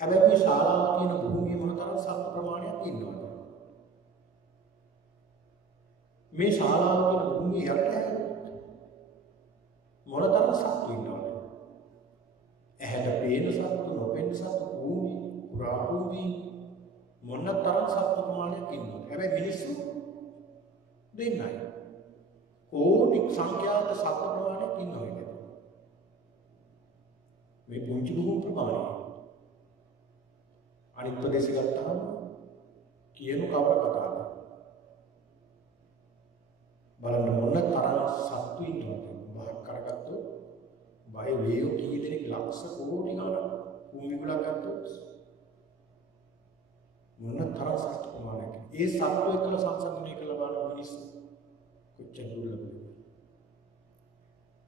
හැබැයි මේ ශාලාව තියෙන භූමියේ මොනතරම් සත්ත්ව ප්‍රමාණයක් ඉන්නවද? මේ ශාලාව තියෙන භූමිය යට මොනතරම් සත්ත්ව ඉන්නවද? ඇහැට පේන සත්ත්ව, නොපෙනෙන සත්ත්ව, භූමි, පුරා භූමි මොනතරම් සත්ත්ව ප්‍රමාණයක් ඉන්නවද? හැබැයි මිනිස්සු දෙන්නයි. කෝටි සංඛ්‍යාත සත්ත්ව ප්‍රමාණයක් ඉන්නවා නේද? මේ පුංචි භූමි ප්‍රමාණය. අනිත් ප්‍රදේශ ගත්තාම කියන කවර කතාවද? බලන්න මොන තරම් සත්තු ඉන්නවද? බහක් කරගත්තොත් බය වේව කී දෙනෙක් ලක්ෂ කෝටි ගණන් භූමි ගුණා ගත්තොත් මොන තරම් සත්තු ප්‍රමාණයක්. ඒ සත්තු එක්කලා සංසන්දනය කළ බලන මිනිස්සු කොච්චර දුර්ලභද?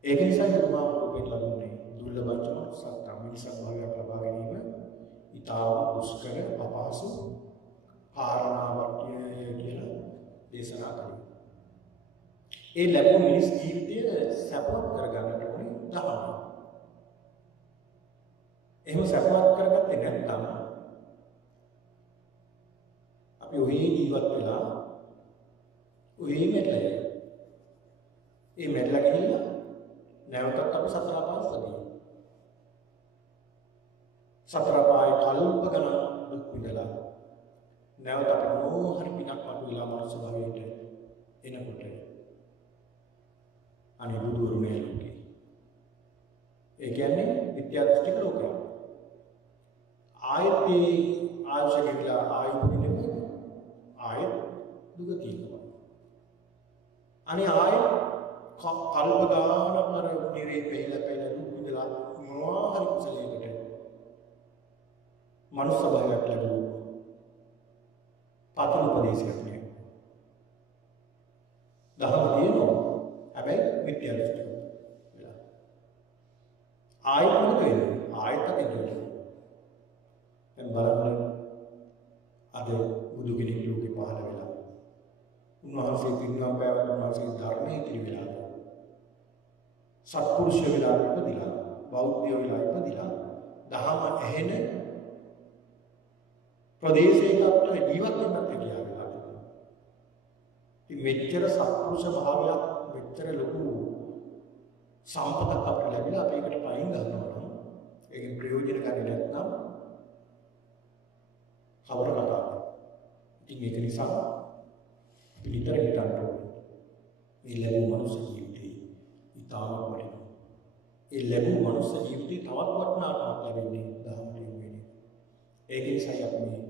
ඒක නිසා බුදුහාමුදුරුවෝ ලැබුණේ දුර්ලභම සත්‍ය මිනිසා භාවයක් ලබා ගැනීම ඉතාම දුෂ්කර අපහසු කාරණාවක් කියලා දේශනා කළා. ඒ ලැබුණු මිනිස් ජීවිතය සැපවත් කරගන්නට ඕනේ දහම. එහෙම සැපවත් කරගත්තේ නැත්නම් අපි ඔහේ ජීවත් වෙලා ඔහේ මෙట్లයි. ඒ මෙట్లලා ගිහිල්ලා නැවතත් අපි සතර පාසලදී සතර පායි කල්ප ගණන් දුක් විඳලා නැවත අපිට මොහොහරි පිටක් වටුලා මනස භවයට එනකොට අනේ බුදුරුනේ ලෝකේ. ඒ කියන්නේ විද්‍යා දෘෂ්ටික ලෝකය. ආයතේ ආශිර්වාදලා ආයුධිනෙක ආයත දුක තියෙනවා. අනේ ආයත කල්ප ගානක් අර නිරේ පෙළ දුක් විඳලා මොහොහරි කුසලයකට මනුස්ස භාවයක් ලැබුණා. පාතන උපදේශයක් නේ. දහම දිනෝ හැබැයි විද්‍යා දෘෂ්ටික වෙලා. ආයත මොකද වෙන්නේ? ආයත දෙන්නේ. දැන් බලන්න අද බුදු කෙනෙක් ලෝකේ පහළ වෙලා. උන්වහන්සේ පින්නම් බෑවත් උන්වහන්සේ ධර්මයේ පිළිවිලා. සත්පුරුෂය වෙලා ඉපදිලා, බෞද්ධය වෙලා ඉපදිලා, දහම ඇහෙන ප්‍රදේශයකට ජීවත් වෙන්නත් කියලා. ඉතින් මෙච්චර සත්පුරුෂ භාවයක් මෙච්චර ලොකු සම්පතක් අපිට ලැබිලා අපි ඒකට පයින් ගන්නවා නම් ඒකේ ප්‍රයෝජන ගන්න නැත්නම් කවර කතාවද? ඉතින් ඒක නිසා අපි විතර හිතන්න ඕනේ. මේ ලැබුණු මනුස්ස ජීවිතේ ඉතාම වටිනවා. ඒ ලැබුණු මනුස්ස ජීවිතේ තවත් වටිනාකමක් ලැබෙන්නේ දහමට වෙන්නේ. ඒක නිසා අපි මේ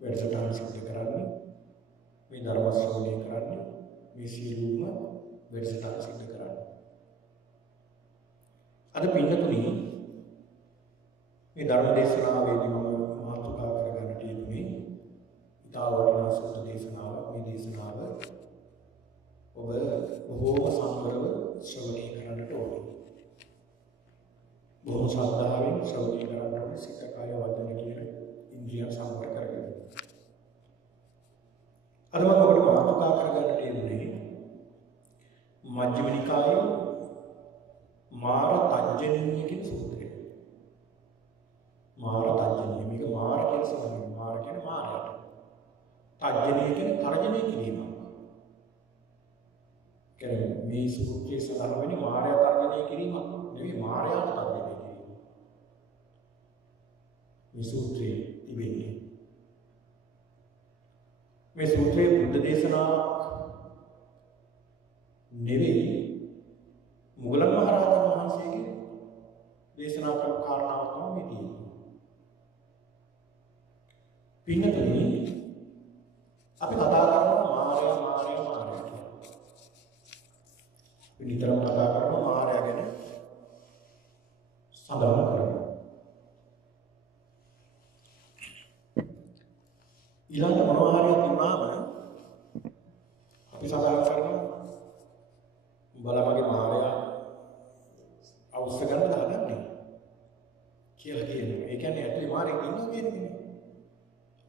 වැඩසටහන සිදු කරන්නේ මේ ධර්ම ශ්‍රවණය කරන්නේ මේ සියලුම වැඩසටහන සිදු කරන්නේ. අද පින්නතුනි මේ ධර්ම දේශනාවේදී මම මාතෘකා කරගන්නට යෙදුනේ ඉතා වටිනා සූත්‍ර දේශනාවක්. මේ දේශනාව ඔබ බොහෝම සංවරව ශ්‍රවණය කරන්නට ඕනේ. බොහෝ ශ්‍රද්ධාවෙන් ශ්‍රවණය කරන්නට ඕනේ. සිත කය වචන කියන ඉන්ද්‍රියන් සංවර කරගන්න. අද මම ඔබට මාතෘකා කරගන්නට යෙදුනේ මජ්ක්‍ධිම නිකායේ මාර තජ්ජනීය කියන සූත්‍රය. මාර තජ්ජනීය මේක මාර කියන සමහර මාර කියන මාරයට. තජ්ජනීය කියන තර්ජනය කිරීම. කියන්නේ මේ සූත්‍රයේ සඳහන් වෙන්නේ මාරය තර්ජනය කිරීම නෙවෙයි මාරයාට තර්ජනය කිරීම. මේ සූත්‍රයේ තිබෙන්නේ මේ සූත්‍රයේ බුද්ධ දේශනාවක් නෙවෙයි මුගලන් මහරහතන් වහන්සේගේ දේශනා කරන කාරණාවක් තමයි මේ තියෙන්නේ. පින්නතුනි අපි කතා කරනවා මාරය කියලා. විතරම කතා කරනවා මාරය ගැන සඳහන් කරනවා. ඊළඟ මොනවා හරි තිබුණාම අපි සඳහන් කරනවා බලමගේ මාරයා අවශ්‍ය ගන්න දාගන්නේ කියලා කියනවා. ඒ කියන්නේ ඇතුලේ මාරෙක් ඉන්නවා කියන්නේ.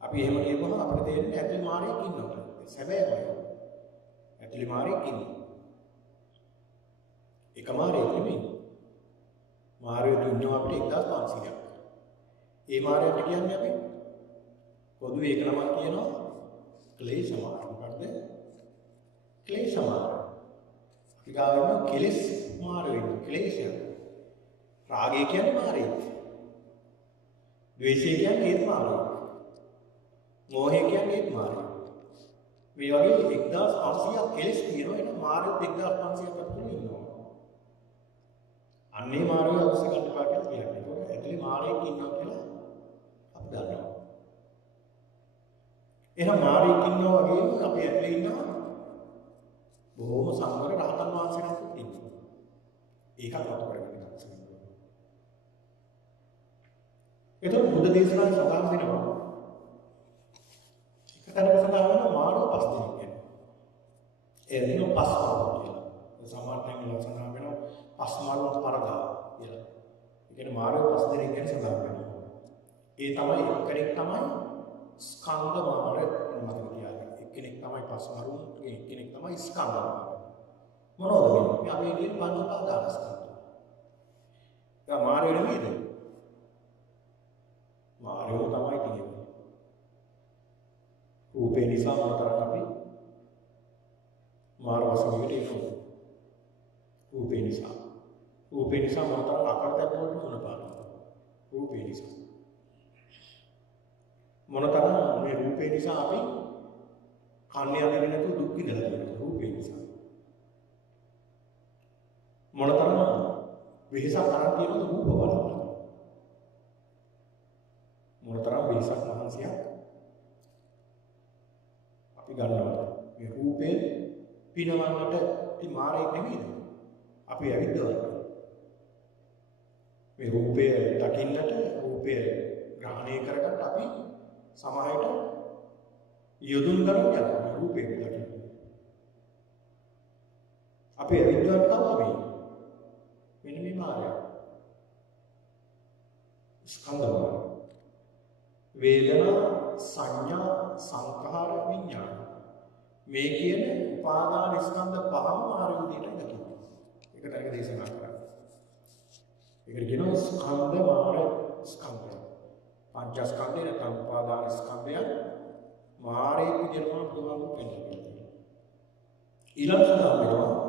අපි එහෙම කියපුවම අපිට තේරෙන්නේ ඇතුලේ මාරෙක් ඉන්නවා කියලා. සැබෑමයි. ඇතුලේ මාරෙක් ඉන්නවා. එක මාරෙක් නෙමෙයි. මාරයෙක් ඉන්නවා අපිට 1500ක්. ඒ මාරයට කියන්නේ අපි පොදුවේ එක නමක් කියනවා ක්ලේශ මාර. මොකද්ද? ක්ලේශ මාර. අපි ගාවෙන කෙලෙස් මාර වෙන්නේ ක්ලේශය. රාගය කියන්නේ මාරය. ද්වේෂය කියන්නේ ඒත් මාරය. මෝහය කියන්නේ ඒත් මාරය. මේ වගේ 1500ක් කෙලෙස් තියෙනවා. එන මාරෙත් 1500ක් අතුරු ඉන්නවා. අන්නේ මාරය අවශ්‍ය කරනවා කියලා කියන්නේ. ඒක ඇතුලේ මාරයෙක් ඉන්නවා කියලා අපි දන්නවා. එහෙනම් මාරයෙක් ඉන්නවා වගේම අපි ඇතුලේ ඉන්නවා බොහෝම සංවර රහතන් වහන්සේලාත් ඉන්නවා. ඒකත් අතු කරගෙන ඉන්නවා. එතකොට බුද්ධ දේශනාවේ සඳහන් වෙනවා එක තැනක සඳහන් වෙනවා මාරව 5 දෙනෙක් ගැන. ඒ දින 5 මාරව කියලා. සමාර්ථයෙන් වල සඳහන් වෙනවා 5 මාරව පරදා කියලා. ඒ කියන්නේ මාරව 5 දෙනෙක් ගැන සඳහන් වෙනවා. ඒ තමයි එක්කෙනෙක් තමයි ස්කන්ධ මාර මතක තියාගන්න. එක්කෙනෙක් තමයි 5 මාරුන්, එක්කෙනෙක් තමයි ස්කන්ධ මාර. මොනවද මේ? අපි අභිධර්ම පංච පාදාස්කන්ධ. ඒක මාරය නෙමෙයිද? මාරයෝ තමයි කියන්නේ. රූපේ නිසා මොනතරම් අපි මාර වශයෙන් ඉන්නවා. රූපේ නිසා මොනතරම් අකරතැබ් වලට මුණ පානවා. රූපේ නිසා. මොනතරම් මේ රූපේ නිසා අපි කන්නේ යන්නේ නැතුව දුක් විඳලා තියෙනවා. රූපේ නිසා. මොනතරම් වෙහසක් අරන් තියෙනවද රූප බලන්න. මොනතරම් වෙහසක් මහන්සියක් අපි ගන්නවා. මේ රූපේ පිනවන්නට ඉති මාරෙක් නෙමෙයිද? අපි ඇවිද්දවන්නේ. මේ රූපය දකින්නට, රූපය ග්‍රහණය කරගන්න අපි සමාහයට යොදුන් ගන්න යනවා රූපේ දකින්න. අපි ඇවිද්දවන්න තමයි මෙන්න මේ මායя. ස්කන්ධ මාය. වේදනා, සංඥා, සංඛාර, විඥාන. මේ කියන උපාදාන ස්කන්ධ පහම මාර විදියට දකින්න. ඒක තමයි දේශනා කරන්නේ. ඒකට කියනවා ස්කන්ධ මාර ස්කන්ධය. පංචස්කන්ධය නැත්නම් උපාදාන ස්කන්ධය මාරේ විදියට තමයි බුදුහාමුදුරුවෝ පෙන්නන්නේ. ඊළඟ සඳහන් වෙනවා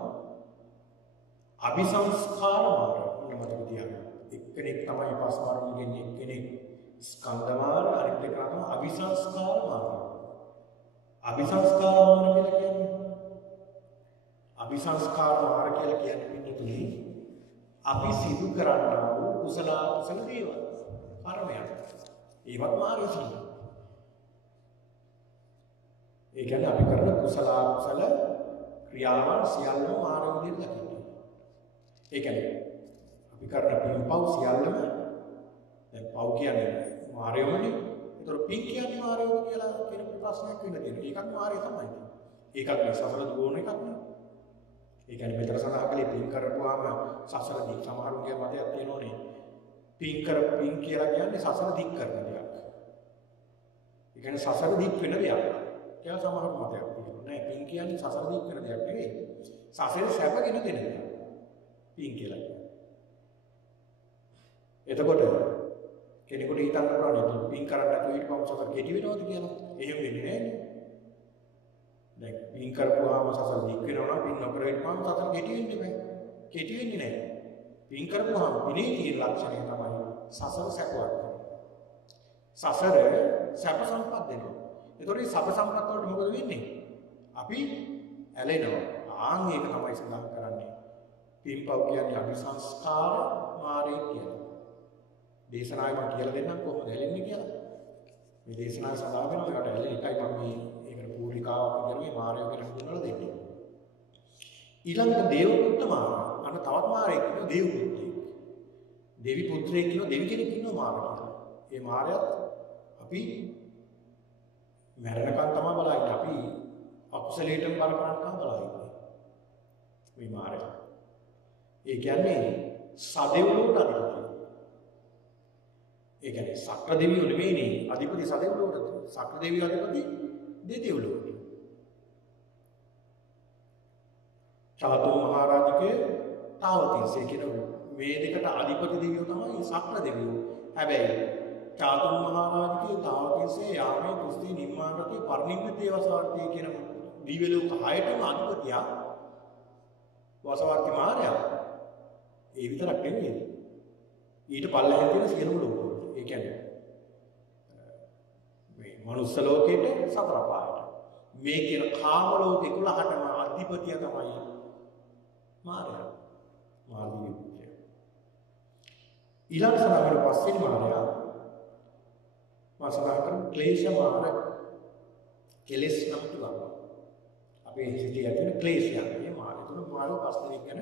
අபிසංස්කාර මාර මොනවද කියන්නේ? එක්කෙනෙක් තමයි පස්මාරුන්ගෙන් එක්කෙනෙක් ස්කන්ධ මාර, අනිත් එක තමයි අபிසංස්කාර මාර. අபிසංස්කාර මාර කියලා කියන්නේ අபிසංස්කාර මාර කියලා කියන්නේ පිටුතුනි අපි සිදු කරන්නා වූ කුසල අකුසල දේවල් කර්මයක්. ඒවත් මාර්ගය තියෙනවා. ඒ කියන්නේ අපි කරන කුසල අකුසල ක්‍රියාවන් සියල්ලම මාර්ග විදිහට දකින්න. ඒ කියන්නේ අපි කරන පින්පව් සියල්ලම දැන් පව් කියන්නේ මාර්ගයමනේ. ඒතර පින් කියන්නේ මාර්ගය කියලා කියන ප්‍රශ්නයක් වෙන්න තියෙනවා. ඒකත් මාර්ගය තමයි. ඒකත් මේ සසර දුවන එකක් නේ. ඒ කියන්නේ මෙතන සඳහන් කළේ පින් කරපුවාම සසරදී සමහරුන්ගේ මතයක් තියෙනෝනේ. පින් කියලා කියන්නේ සසර දික් කරන දෙයක්. ඒ කියන්නේ සසර දික් වෙන දෙයක්. කියලා සමහරු මතයක් තියෙනවා. නෑ පින් කියන්නේ සසර දික් කරන දෙයක් නෙවෙයි. සසරේ සැපගෙන දෙන දෙයක්. පින් කියලා කියන්නේ. එතකොට කෙනෙකුට හිතන්න පුළුවන් පින් කරන්න නැතුව ඊට පස්සේ සසර කෙටි වෙනවද කියලා. එහෙම වෙන්නේ නෑනේ. දැන් පින් කරපුවාම සසර දික් වෙනවා නම් පින් නොකර හිටපුවාම සසර කෙටි වෙන්නේ නැහැ. කෙටි වෙන්නේ නැහැ. පින් කරපුවාම පිනේ තියෙන ලක්ෂණය තමයි සසර සැපවත් කරනවා. සසර සැප සම්පත් දෙනවා. ඒතකොට මේ සැප සම්පත් වලට මොකද වෙන්නේ? අපි ඇලෙනවා. ආන් ඒක තමයි සඳහන් කරන්නේ. පින්පව් කියන්නේ අபிසංස්කාර මාරේ කියලා. දේශනාවේ මම කියලා දෙන්නම් කොහොමද ඇලෙන්නේ කියලා. මේ දේශනාවේ සඳහන් වෙනවා ඒකට ඇලෙන එකයි මම මේ ඒකට පූර්විකාවක් විදිහට මේ මාරයෝ කියලා හඳුන්වලා දෙන්නේ. ඊළඟට දේවපුත්ත මාර. අන්න තවත් මාරයෙක් ඉන්නවා දේවපුත්තෙක්. දෙවි පුත්‍රයෙක් ඉන්නවා දෙවි කෙනෙක් ඉන්නවා මාර කියලා. ඒ මාරයත් අපි මරණකම් තමයි බලන්නේ. අපි අකුසලයටම බල කරන්නකම් බලන්නේ. මේ මාරය. ඒ කියන්නේ සදෙව්ලෝට අධිපති. ඒ කියන්නේ සක්‍ර දෙවියෝ නෙමෙයිනේ අධිපති සදෙව්ලෝට. සක්‍ර දෙවියෝ අධිපති දෙවියෝ. චාතු මහරජකේ තාවතිසේ කියන මේ දෙකට අධිපති දෙවියෝ තමයි සක්‍ර දෙවියෝ. හැබැයි චාතුම් මහරජගේ තාවකසේ යාමේ කුස්ති නිම්මානති පරිනිම්මිතේ වසවර්ති කියන දිව්‍ය ලෝක 6ටම අධිපතියා වසවර්ති මාරයා. ඒ විතරක් නෙවෙයි. ඊට පල්ලෙහාට තියෙන සියලුම ලෝක වලට. ඒ කියන්නේ මේ මනුස්ස ලෝකෙට සතර පායට. මේ කියන කාම ලෝක 11ටම අධිපතියා තමයි මාරයා. මාර්ගී විද්‍ය. ඊළඟ සඳහන් පස්වෙනි මාරයා සඳහන් කරන ක්ලේශ මාර කෙලෙස් නම් තුනක්. අපේ හිතේ ඇතිවන ක්ලේශයන්. මේ මාර තුන මාර පස් දෙනෙක් ගැන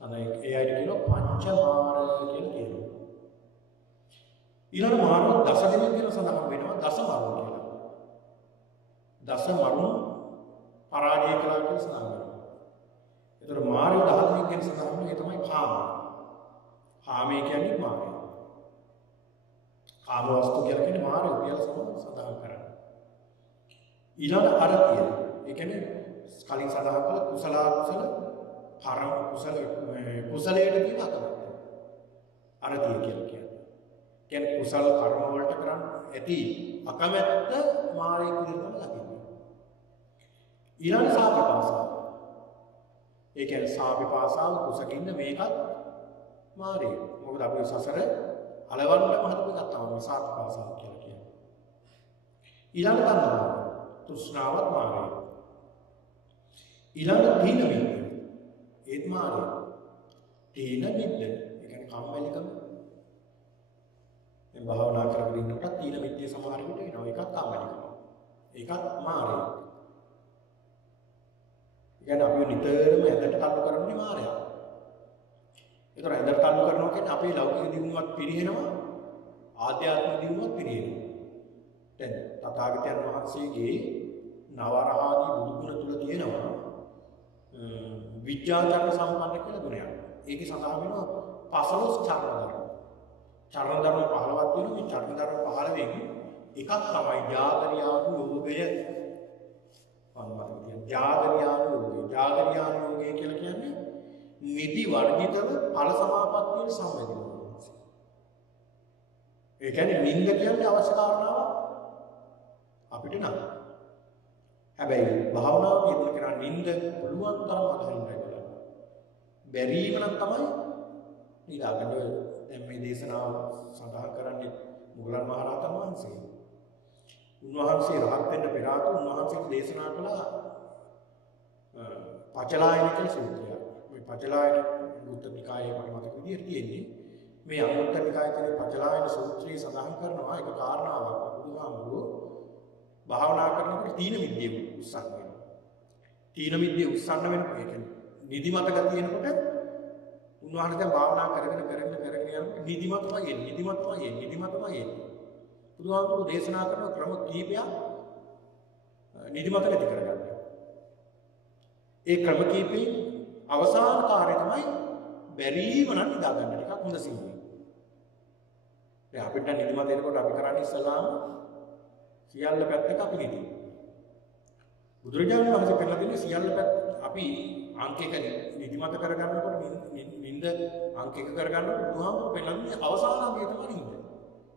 සඳහන් ඒ අයට කියනවා පංච මාර කියලා කියනවා. ඊළඟ මාර දස දෙනෙක් ගැන සඳහන් වෙනවා දස මරුන් කියලා. දස මරුන් පරාජය කළා කියලා සඳහන් වෙනවා. ඒතර මාරය 10 දෙනෙක් ගැන සඳහන් වෙනවා. ඒ තමයි කාම. කාමයේ කියන්නේ මාරය. කාම වස්තු කියලා කියන්නේ මාරය කියලා සඳහන් කරන්නේ. ඊළඟ අරතිය. ඒ කියන්නේ කලින් සඳහන් කළ කුසල අකුසල පරම කුසල කුසලයට තියෙන අකමැත්ත. අරතිය කියලා කියන්නේ. කියන්නේ කුසල කර්ම වලට කරන් ඇති අකමැත්ත මාරය කියලා තමයි ලකින්නේ. ඊළඟ සාපිපාසාව. ඒ කියන්නේ සාපිපාසාව කුසකින්ද මේකත් මාරය. මොකද අපි සසර අලවන්න මහත්ම එකක් තමයි සාපිපාසාව කියලා කියන්නේ. ඊළඟ තණ්හාව. තෘෂ්ණාවත් මාරය. ඊළඟ තීන මිද්ද. ඒත් මාරය. තීන මිද්ද. ඒ කියන්නේ කම්මැලිකම. මේ භාවනා කරගෙන ඉන්නකොට තීන මිද්දේ සමහර විට එනවා. ඒකත් කම්මැලිකම. ඒකත් මාරය. يعني අපි නිතරම ඇදට තල්ලු කරන්නේ මායя. ඒතර ඇදට තල්ලු කරනවා කියන්නේ අපේ ලෞකික දියුණුවත් පිරිහෙනවා ආධ්‍යාත්මික දියුණුවත් පිරිහෙනවා. දැන් තථාගතයන් වහන්සේගේ නවරහාදී බුදු ගුණ තුල තියෙනවා විද්‍යාචරණ සම්පන්න කියලා ගුණයක්. ඒකේ සඳහන් වෙනවා 15 චරණ ධර්ම. චරණ ධර්ම 15ක් තියෙනවා. මේ චරණ ධර්ම 15න් එකක් තමයි ජාගරියානු යෝගය. ජාගරියානුයෝගය කියලා කියන්නේ නිදි වර්ජිතව ඵල සමාපත්තියට සම්බන්ධ වෙනවා. ඒ කියන්නේ නිින්ද කියන්නේ අවශ්‍ය කාරණාවක් අපිට නෑ. හැබැයි භාවනාව කියන කෙනා නිින්ද පුළුවන් තරම් අතහරින්න කියලා. බැරිම නම් තමයි නිදාගන්න. දැන් මේ දේශනාව සඳහන් කරන්නේ මුගලන් මහරහතන් වහන්සේ. උන්වහන්සේ රහත් වෙන්න පෙර ආතු උන්වහන්සේට දේශනා කළා පචලායන කියලා සූත්‍රයක්. මේ පචලායන බුද්ධ නිකායේ මට මතක විදිහට තියෙන්නේ මේ අනුත්තර නිකායේ තියෙන පචලායන සූත්‍රයේ සඳහන් කරනවා ඒක කාරණාවක්. බුදුහාමුදුරුවෝ භාවනා කරනකොට තීන මිද්දේ උස්සන්න වෙනවා. තීන මිද්දේ උස්සන්න වෙනකොට ඒ කියන්නේ නිදිමත ගතියනකොට උන්වහන්සේ දැන් භාවනා කරගෙන යනකොට නිදිමතමයි එන්නේ. බුදුහාමුදුරුවෝ දේශනා කරන ක්‍රම කීපයක් නිදිමත නැති කරගන්න. ඒ ක්‍රම කීපේ අවසාන කාර්යය තමයි බැරිම නම් නිදා ගන්න ටිකක් හොඳ සිහිය. දැන් අපිට නිදිමත එනකොට අපි කරන්නේ ඉස්සලාම සියල්ල පැත්තක අපි නිදි. බුදුරජාණන් වහන්සේ පෙන්නලා දෙන්නේ සියල්ල පැත්ත අපි අංක 1 නිදිමත කරගන්නකොට නිින්ද අංක 1 කරගන්නකොට බුදුහාමුදුරුවෝ පෙන්නලා දෙන්නේ අවසාන අංකය තමයි නිින්ද.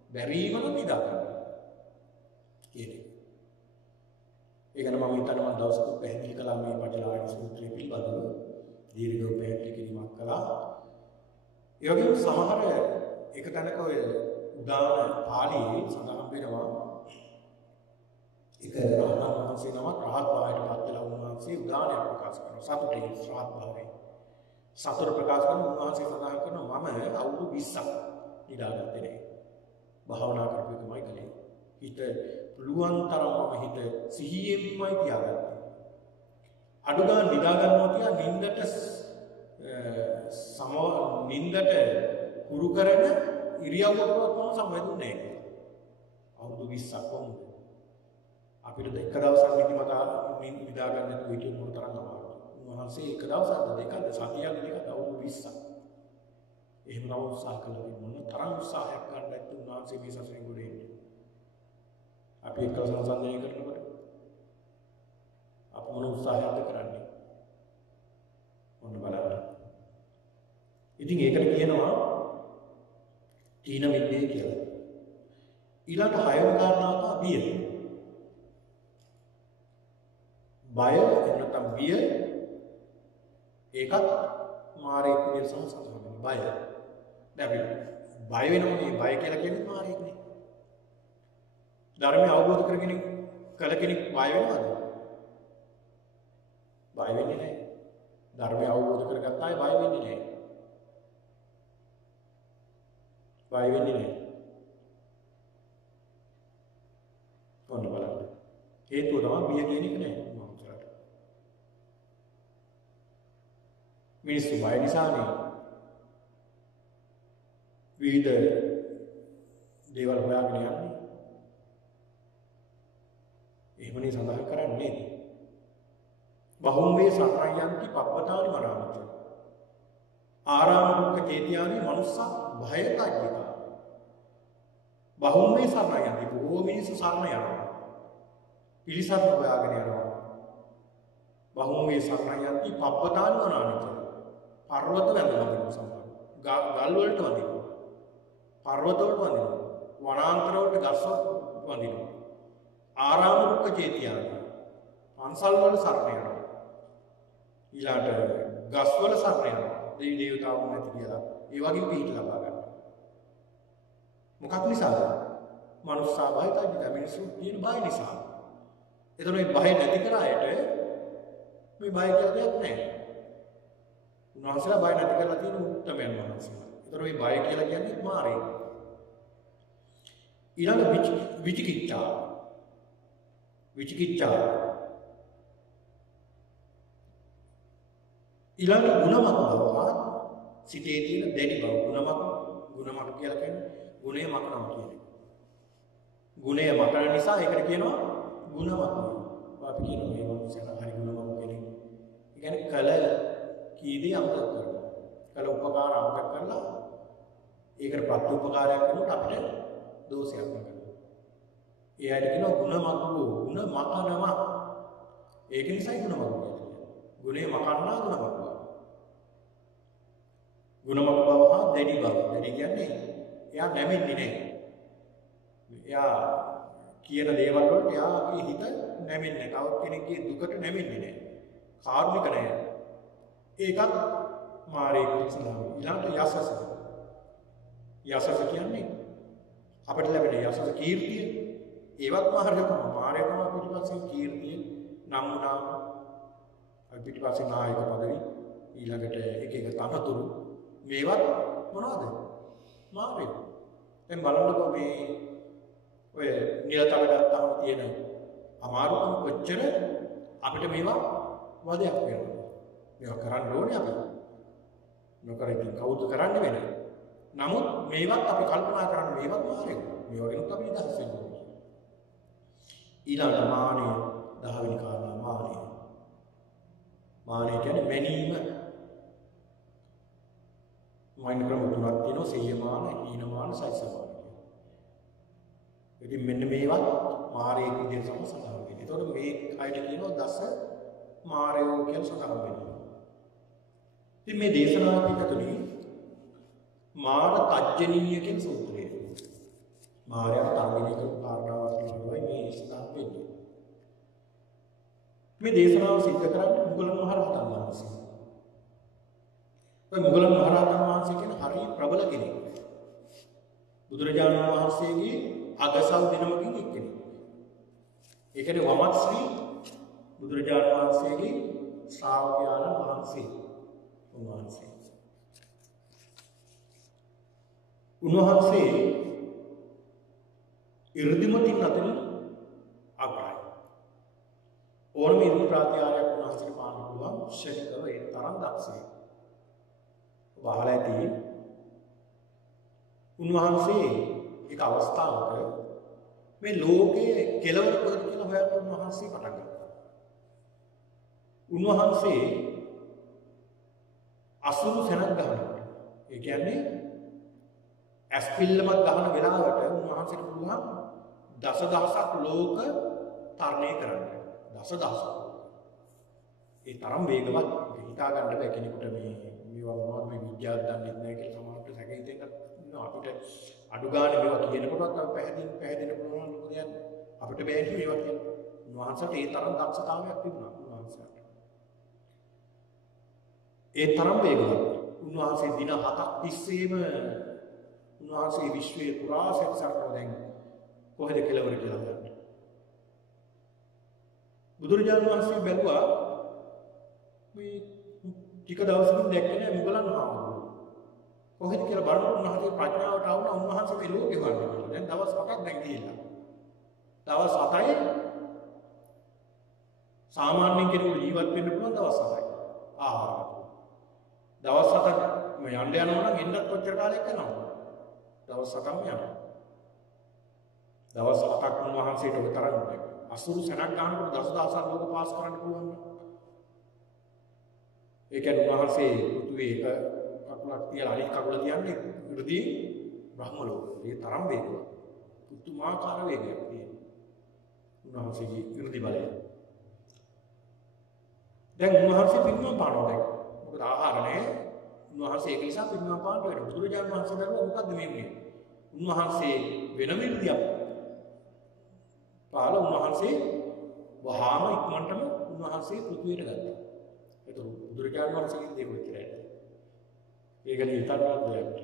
බැරිම නම් නිදා ගන්න. කියන්නේ. ඒක නම් මම හිතන්නේ මම දවසක පැහැදිලි කළා මේ පටලායන සූත්‍රය පිළිබඳව දීර්ඝව පැහැදිලි කිරීමක් කළා. ඒ වගේම සමහර එක තැනක ඔය උදාන පාළියේ සඳහන් වෙනවා එක රහතන් වහන්සේ නමක් රහත් භාවයට පත් වෙලා උන්වහන්සේ උදානයක් ප්‍රකාශ කරනවා. සතුටේ රහත් භාවයේ. සතුට ප්‍රකාශ කරන උන්වහන්සේ සඳහන් කරනවා මම අවුරුදු 20ක් නිදාගත්තේ නැහැ. භාවනා කරපු එකමයි කලේ. හිත පුළුවන් තරම් හිත සිහියෙන්මයි තියාගත්තේ. අඩු ගන්න නිදා ගන්නවා තියා නින්දට කුරු කරන ඉරියව්වකවත් මම සම්බන්ධුන්නේ නැහැ. අවුරුදු 20ක් වුණා. අපිට එක දවසක් නිදා ගන්න නැතුව හිටිය මොන තරම් අමාරුද. උන්වහන්සේ එක දවසක් දෙකක් සතියක් දෙකක් අවුරුදු 20ක්. එහෙම නම් උත්සාහ කළා මොන තරම් උත්සාහයක් ගන්න නැත්නම් උන්වහන්සේ මේ සසරෙන් ගොඩ එන්නේ. අපි එක්ක සංසන්දනය කරනකොට අප මොන උත්සාහයක්ද කරන්නේ? මොන බලන්න. ඉතින් ඒකට කියනවා තීන මිද්දේ කියලා. ඊළඟ හයවෙනි කාරණාව තමයි බිය. බය එන්නතම් බිය ඒකත් මාරේක විදිහට සඳහන් වෙනවා. බය. දැන් අපි බය වෙනෝනේ බය කියලා කියන්නේ මාරේකනේ. ධර්මය අවබෝධ කරගෙන කල කෙනෙක් බය වෙනවද? බය වෙන්නේ නැහැ. ධර්මය අවබෝධ කරගත්ත අය බය වෙන්නේ නැහැ. බය වෙන්නේ නැහැ. ඔන්න බලන්න. හේතුව තමයි බිය කියන එක නැහැ. මිනිස්සු බය නිසානේ විවිධ දේවල් හොයාගෙන යන්නේ. එහෙමනේ සඳහන් කරන්නේ. බහුම්වේ සත්‍යයන්ති පබ්බතානි මරාමච. ආරාම දුක්ඛ චේතියානි මනුස්සා භයතජ්ජිත. බහුම්වේ සත්‍යයන්ති බොහෝ මිනිස්සු සරණ යනවා. පිළිසත් හොයාගෙන යනවා. බහුම්වේ සත්‍යයන්ති පබ්බතානි මරාමච. පර්වත වැඳලා සමහර. ගල් වලට වඳිනවා. පර්වත වලට වඳිනවා. වනාන්තර වලට ගස් වඳිනවා. ආරාම දුක්ඛ චේතියානි පන්සල් වල සරණ යනවා. ඊළාට ගස් වල සරණ යනවා. දෙවි දේවතාවුන් නැති කියලා. ඒ වගේ පිහිට ලබා ගන්න. මොකක් නිසාද? මනුස්සා භයතජ්ජිත මිනිස්සු කියන බය නිසා. එතකොට මේ බය නැති කරායට මේ බය කියලා දෙයක් නැහැ. උන්වහන්සේලා බය නැති කරලා තියෙන උත්තරමයන් වහන්සේලා. එතකොට මේ බය කියලා කියන්නේ මාරේ. ඊළඟ විචිකිච්ඡා. විචිකිච්ඡා ඊළඟ ගුණමත් බව සිතේ තියෙන දැඩි බව ගුණමත් කියලා කියන්නේ ගුණය මකනවා කියන්නේ. ගුණය මකන නිසා ඒකට කියනවා ගුණමත්. අපි කියනවා මේ වගේ හරි ගුණමත් කෙනෙක්. ඒ කියන්නේ කල කීදී අමතක කරනවා. කල උපකාර අමතක කරලා ඒකට ප්‍රතිඋපකාරයක් කරනකොට අපිට දෝෂයක් කරනවා. ඒ අයට කියනවා ගුණමත් වූ ගුණ මකනවා. ඒක නිසායි ගුණමත් කියන්නේ. ගුණය මකන්නා ගුණමත් බව. ගුණමත් බව හා දැඩි බව. දැඩි කියන්නේ එයා නැමෙන්නේ නැහැ. එයා කියන දේවල් වලට එයාගේ හිත නැමෙන්නේ නැහැ. තවත් කෙනෙක්ගේ දුකට නැමෙන්නේ නැහැ. කාරුණික නැහැ. ඒකත් මාරේ කුසලයි. ඊළඟට යසස. යසස කියන්නේ අපිට ලැබෙන යසස කීර්තිය. ඒවත් මාරේ තමයි. මාරේ තමයි පිටිපස්සේ කීර්තිය නම් නාම පිටිපස්සේ නායක පදවි ඊළඟට එක එක තනතුරු මේවත් මොනවද? මාරේ. දැන් බලන්නකෝ මේ ඔය නිලතල ගත්තාම තියෙන අමාරුකම් කොච්චර අපිට මේවා වදයක් වෙනවා. මේවා කරන්න ඕනේ අපි. නොකර ඉතින් කවුද කරන්නේ වෙන්නේ? නමුත් මේවත් අපි කල්පනා කරන්නේ මේවත් මාරේ. මේ වගේත් අපි නිදහස් වෙන්න ඕනේ. ඊළඟ මානෙ 10 වෙනි කාරණා මානෙ. මානෙ කියන්නේ මැනීම. මයින් ක්‍රම තුනක් තියෙනවා සීයමාන, හීනමාන, සයිසමාන. ඉතින් මෙන්න මේවත් මාරේ විදිහට සඳහන් වෙනවා. ඒතකොට මේ අයට කියනවා දස මාරයෝ කියලා සඳහන් වෙනවා. ඉතින් මේ දේශනාව පිටතුනේ මාර තජ්ජනීය කියන සූත්‍රය. මාරයා තර්ජනය කරපු කාරණාවක් කියනවායි මේ ස්ථාන වෙන්නේ. මේ දේශනාව සිද්ධ කරන්නේ මුගලන් මහරහතන් වහන්සේ. ඔය මුගලන් මහරහතන් වහන්සේ කියන හරිය ප්‍රබල කෙනෙක්. බුදුරජාණන් වහන්සේගේ අගසල් දිනමකින් එක්කෙනෙක්. ඒ කියන්නේ වමත් ශ්‍රී බුදුරජාණන් වහන්සේගේ ශ්‍රාවකයාණන් වහන්සේ. උන්වහන්සේ ඉර්ධිමතින් අතරින් අග්‍රයි. ඕනම ඉර්ධි ප්‍රාතිහාරයක් උන්වහන්සේට පාන්න පුළුවන් ශරීරව ඒ තරම් දක්ෂයි. වහලා ඇති උන්වහන්සේ එක අවස්ථාවක මේ ලෝකයේ කෙලවර කොහෙද කියලා හොයන්න උන්වහන්සේ පටන් ගත්තා. උන්වහන්සේ අසුරු සෙනඟ ගහනවා. ඒ කියන්නේ ඇස්පිල්ලමක් ගහන වෙලාවට උන්වහන්සේට පුළුවන් දසදහසක් ලෝක තරණය කරන්න. දසදහසක්. ඒ තරම් වේගවත් හිතා ගන්න බැහැ කෙනෙකුට මේවා මොනවද මේ විද්‍යාව දන්නේ නැහැ කියලා සමහරවිට සැකහිතෙන් ඉන්නවා. අපිට අඩු ගානේ මේවා කියනකොටත් අපි පැහැදිලි අපිට බෑනේ මේවා කියන්න. උන්වහන්සේට ඒ තරම් දක්ෂතාවයක් තිබුණා උන්වහන්සේට. ඒ තරම් වේගවත්. උන්වහන්සේ දින 7ක් තිස්සේම උන්වහන්සේ විශ්වයේ පුරා සැරිසරනවා දැන් කොහෙද කෙලවර කියලා ගන්න. බුදුරජාණන් වහන්සේ බැලුවා මේ ටික දවසකින් දැක්කේ නෑ මුගලන් හාමුදුරුවෝ. කොහෙද කියලා බලනකොට උන්වහන්සේ ප්‍රඥාවට ආවම උන්වහන්සේ මේ ලෝකෙ වඩනවා. දැන් දවස් 7ක් දැන් ගිහිල්ලා. දවස් 7යි සාමාන්‍ය කෙනෙකුට ජීවත් වෙන්න පුළුවන් දවස් 7යි. ආහාර. දවස් 7ක් මේ යන්න යනවා නම් එන්නත් කොච්චර කාලයක් යනවද? දවස් 7ක්ම යනවා. දවස් 7ක් උන්වහන්සේට ඔය තරම් නෑ. අසුරු සැනක් ගන්නකොට දසදහසක් ලෝක පාස් කරන්න පුළුවන් නේද? ඒ කියන්නේ උන්වහන්සේ පෘථුවේ එක කකුලක් තියලා අනිත් කකුල තියන්නේ ඉරදී බ්‍රහ්ම ලෝකේ. ඒ තරම් වේගවත්. පුදුමාකාර වේගයක් තියෙනවා. උන්වහන්සේගේ ඉරදී බලය. දැන් උන්වහන්සේ පින්නම් පානවා දැන්. මොකද ආහාර නැහැ. උන්වහන්සේ ඒක නිසා පින්නම් පාන්න වෙනවා. බුදුරජාණන් වහන්සේ බැලුවා මොකද්ද මේ වුනේ? උන්වහන්සේ වෙන විදියක් පාල උන්වහන්සේ වහාම ඉක්මනටම උන්වහන්සේ පෘථුවියට ගත්තා. ඒක බුදුරජාණන් වහන්සේගේ දේ කොච්චරයි. ඒක නිතරම දෙයක්.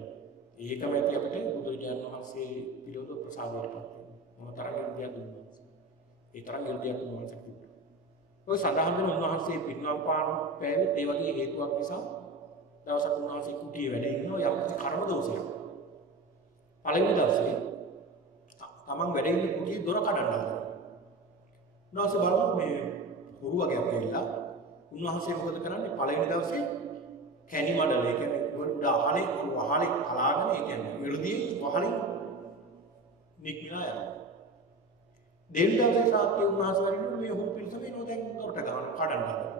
ඒකම ඇති අපිට බුදුරජාණන් වහන්සේ පිළිවෙල ප්‍රසාදයටපත් වෙනවා. මොන තරම් ඉන්දියක් දුන්නා. ඒ තරම් ඉන්දියක් උන්වහන්සේ කිව්වා. ඔය සඳහන් වෙන උන්වහන්සේ පින්නම් පාන පෑවේ ඒ වගේ හේතුවක් නිසා දවසක් උන්වහන්සේ කුටියේ වැඩ ඉන්නවා යම් කර්ම දෝෂයක්. පළවෙනි දවසේ තමන් වැඩ ඉන්න කුටියේ දොර කඩන්න හදනවා. උන්වහන්සේ බලනවා මේ හුරු වගේ අපේලා උන්වහන්සේ මොකද කරන්නේ පළවෙනි දවසේ කැණි මඩල ඒ කියන්නේ උඩ අහලේ කලාගෙන ඒ කියන්නේ විරුදී වහලේ නික්මිලා යනවා. දෙවි දවසේ රාත්‍රියේ උන්වහන්සේ වරින් මේ හුරු පිළිස වෙනවා දැන් දොරට ගහන කඩන්න හදනවා.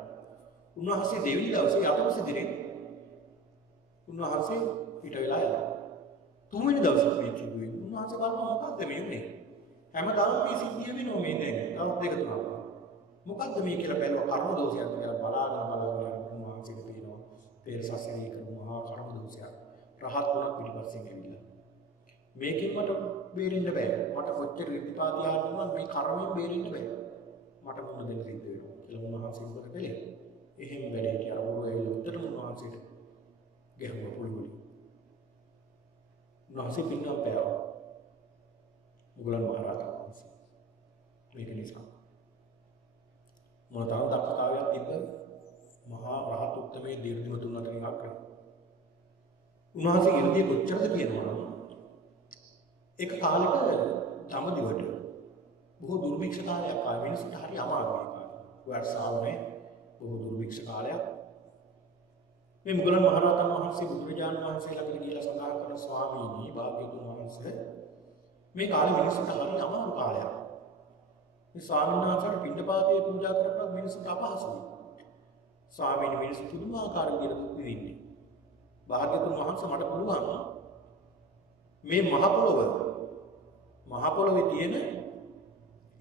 උන්වහන්සේ දෙවි දවසේ යටවසේ දිනේ උන්වහන්සේ පිට වෙලා යනවා. තුන්වෙනි දවසේ මේ කිව්වේ උන්වහන්සේ බලනවා මොකද්ද මේ වෙන්නේ? හැමදාම මේ සිද්ධිය වෙනවා මේ දැන්. තවත් දෙක තුනක්. මොකද්ද මේ කියලා බැලුවා කර්ම දෝෂයක් කියලා බලාගෙන උන්වහන්සේට පේනවා. තේරසසනේ කරන මහා කර්ම දෝෂයක්. රහත් වුණා පිටිපස්සෙන් ඇවිල්ලා. මේකෙන් මට බේරෙන්න බෑ. මට කොච්චර ඉතිපාදියා වුණත් මේ කර්මයෙන් බේරෙන්න බෑ. මට මොන දෙන්න සිද්ධ වෙනවා කියලා උන්වහන්සේ මොකද කළේ? එහෙම වැඩේ කියලා ඕගොල්ලෝ උඩට උන්වහන්සේට ගැහුවා පුළුවන්. උන්වහන්සේ පින්නම් පෑවා. මුගලන් මහරහතන් වහන්සේ. මේක නිසා මොන තරම් දක්ෂතාවයක් තිබ්බ මහා රහත් උත්තමයේ දීර්ඝමතුන් අතරින් එකක් කරා. උන්වහන්සේ ඉර්ධිය කොච්චරද කියනවා නම් එක කාලෙක දඹදිවට බොහෝ දුර්භික්ෂ කාලයක් ආව මිනිස්සුන්ට හරි අමාරුයි කාලේ. වර්ෂාවනේ බොහෝ දුර්භික්ෂ කාලයක්. මේ මුගලන් මහරහතන් වහන්සේ බුදුරජාණන් වහන්සේ ළඟට ගිහිලා සඳහන් කරන ස්වාමීනි භාග්‍යවතුන් වහන්සේ මේ කාලේ මිනිස්සුන්ට හරි අමාරු කාලයක්. මේ ස්වාමීන් වහන්සේට පිණ්ඩපාතේ පූජා කරනකොට මිනිස්සුන්ට අපහසුයි. ස්වාමීනි මිනිස්සු පුදුමාකාර විදිහට දුක් විඳින්නේ. භාග්‍යවතුන් වහන්සේ මට පුළුවන් මේ මහ පොළොවේ තියෙන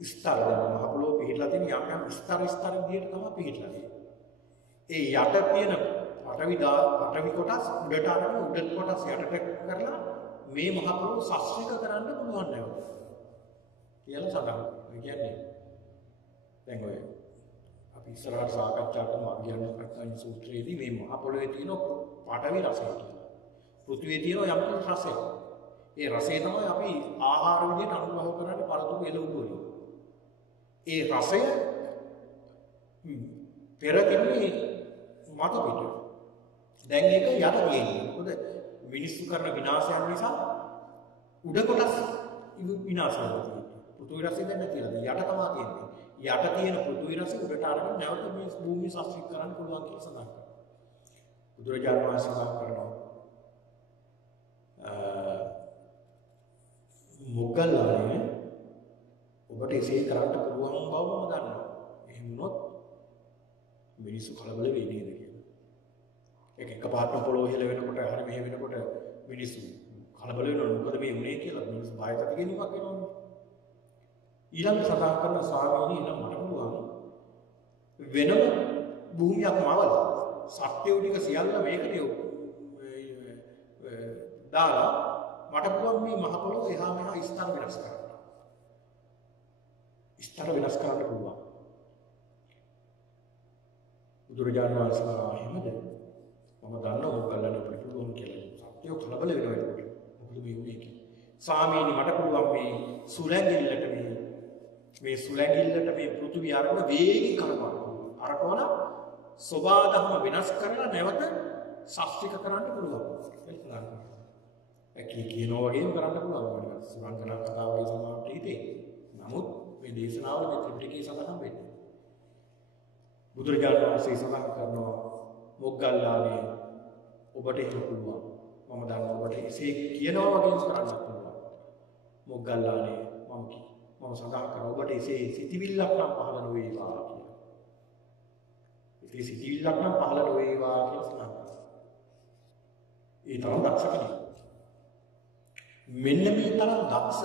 ස්තර මහ පොළොව පිහිටලා තියෙන යම් ස්තර විදිහට තමයි පිහිටලා තියෙන්නේ. ඒ යට තියෙන පටවි කොටස් උඩට අරගෙන උඩ කොටස් යටට කරලා මේ මහ පොළොව සස්වික කරන්න පුළුවන් නේද කියලා සඳහන් කරනවා. ඒ කියන්නේ දැන් ඔය අපි ඉස්සරහට සාකච්ඡා කරන අභියන ප්‍රඥා සූත්‍රයේදී මේ මහ පොළොවේ තියෙන පටවි රසය කියලා. පෘථිවියේ තියෙන යම් රසය. ඒ රසය තමයි අපි ආහාර විදිහට අනුභව කරන්නේ පළතුරු එළවලු වලින්. ඒ රසය පෙර තිබුණේ මත පිට. දැන් ඒක යට තියෙන්නේ. මොකද මිනිස්සු කරන විනාශයන් නිසා උඩ කොටස් විනාශ වෙනවා. පෘථිවි රසය දැන් නැතිලා යට තමයි තියෙන්නේ. යට තියෙන පෘථිවි රසය උඩට අරගෙන නැවත මේ භූමිය සස්වික කරන්න පුළුවන් කියලා සඳහන් කරනවා. බුදුරජාණන් වහන්සේ සඳහන් කරනවා මොග්ගල්ලානේ ඔබට එසේ කරන්න පුළුවන් බව මම දන්නවා. එහෙම වුණොත් මිනිස්සු කලබල වෙන්නේ නේද කියලා. ඒක එකපාරටම පොළොව හෙල වෙනකොට හරි මෙහෙ වෙනකොට මිනිස්සු කලබල වෙනවා. මොකද මේ වුනේ කියලා මිනිස්සු බයකට ගෙනියමක් වෙනවනේ. ඊළඟ සඳහන් කරන ස්වාමීනි එනම් මට පුළුවන් වෙනම භූමියක් මවලා සත්‍ය උඩික සියල්ල මේකට දාලා මට පුළුවන් මේ මහ පොළොව එහා මෙහා ස්ථාන වෙනස් කරන්න. විස්තර වෙනස් කරන්න පුළුවන්. බුදුරජාණන් වහන්සේලා එහෙමද? මම දන්නවා මොකක්ද අපිට පුළුවන් කියලා. සත්‍යෝ කලබල වෙනවා ඒකට. මොකද මේ උනේ කියලා. ස්වාමීනි මට පුළුවන් මේ සුලැඟිල්ලට මේ සුලැඟිල්ලට මේ පෘථිවි අරගෙන වේගින් කරපන්න. අරකවල සෝබාදහම වෙනස් කරලා නැවත ශාස්ත්‍රික කරන්න පුළුවන්. ඒක කියනවා වගේම කරන්න පුළුවන්. සුවංගනා කතාවගේ සමාප්තිය හිතේ. නමුත් මේ දේශනාවල මේ ත්‍රිපිටකයේ සඳහන් වෙන්නේ. බුදුරජාණන් වහන්සේ සඳහන් කරනවා මොග්ගල්ලානේ ඔබට ඒක පුළුවන්. මම දන්නවා ඔබට එසේ කියනවා වගේම කරන්න පුළුවන්. මොග්ගල්ලානේ මම සඳහන් කරනවා ඔබට එසේ සිතිවිල්ලක් නම් පහළ නොවේවා කියලා. ඒ සිතිවිල්ලක් නම් පහළ නොවේවා කියලා සඳහන් කරනවා. ඒ තරම් දක්ෂ කෙනෙක්. මෙන්න මේ තරම් දක්ෂ